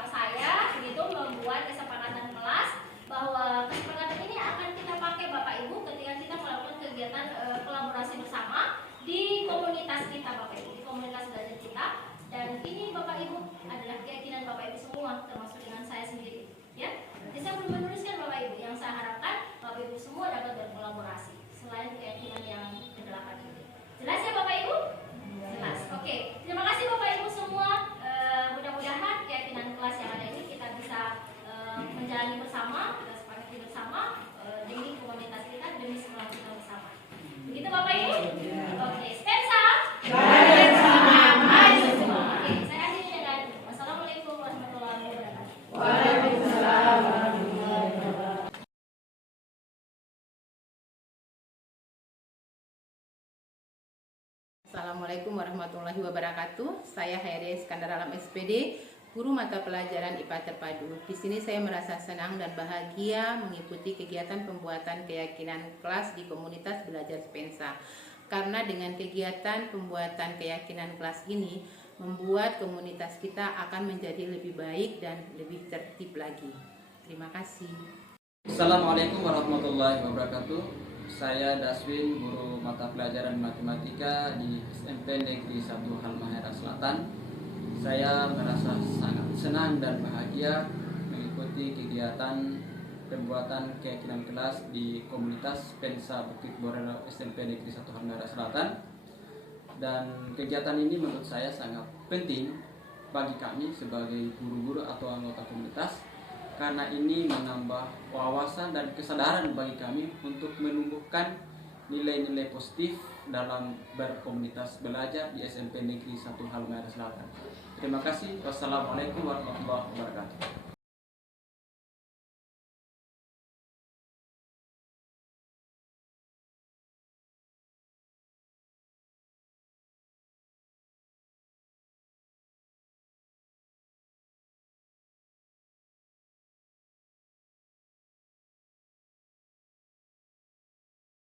Saya begitu membuat kesepakatan kelas bahwa kesepakatan ini akan kita pakai Bapak Ibu ketika kita melakukan kegiatan kolaborasi bersama di komunitas kita Bapak Ibu, di komunitas belajar kita. Dan ini Bapak Ibu adalah keyakinan Bapak Ibu semua, termasuk dengan saya sendiri. Ya, jadi saya belum menuliskan Bapak Ibu. Yang saya harapkan Bapak Ibu semua dapat berkolaborasi selain keyakinan yang kedelapan ini. Jelas ya Bapak Ibu? Jelas. Oke, terima kasih Bapak Ibu semua. Mudah-mudahan keyakinan kelas yang ada ini kita bisa menjalani bersama, kita sepakati bersama demi komunitas kita, demi sekolah kita bersama. Begitu Bapak Ibu? Oke, Spensa. Oke, saya akhiri dengan wassalamualaikum warahmatullahi wabarakatuh. Waalaikumsalam warahmatullahi wabarakatuh. Assalamualaikum warahmatullahi wabarakatuh. Saya Hayade Iskandar Alam SPD, guru mata pelajaran IPA terpadu. Di sini saya merasa senang dan bahagia mengikuti kegiatan pembuatan keyakinan kelas di komunitas belajar Spensa. Karena dengan kegiatan pembuatan keyakinan kelas ini membuat komunitas kita akan menjadi lebih baik dan lebih tertib lagi. Terima kasih. Assalamualaikum warahmatullahi wabarakatuh. Saya Daswin, guru mata pelajaran matematika di SMP Negeri 1 Halmahera Selatan. Saya merasa sangat senang dan bahagia mengikuti kegiatan pembuatan keyakinan kelas di komunitas Spensa Bukit Borelo SMP Negeri 1 Halmahera Selatan. Dan kegiatan ini menurut saya sangat penting bagi kami sebagai guru-guru atau anggota komunitas, karena ini menambah wawasan dan kesadaran bagi kami untuk menumbuhkan nilai-nilai positif dalam berkomunitas belajar di SMP Negeri 1 Halmahera Selatan. Terima kasih. Wassalamualaikum warahmatullahi wabarakatuh.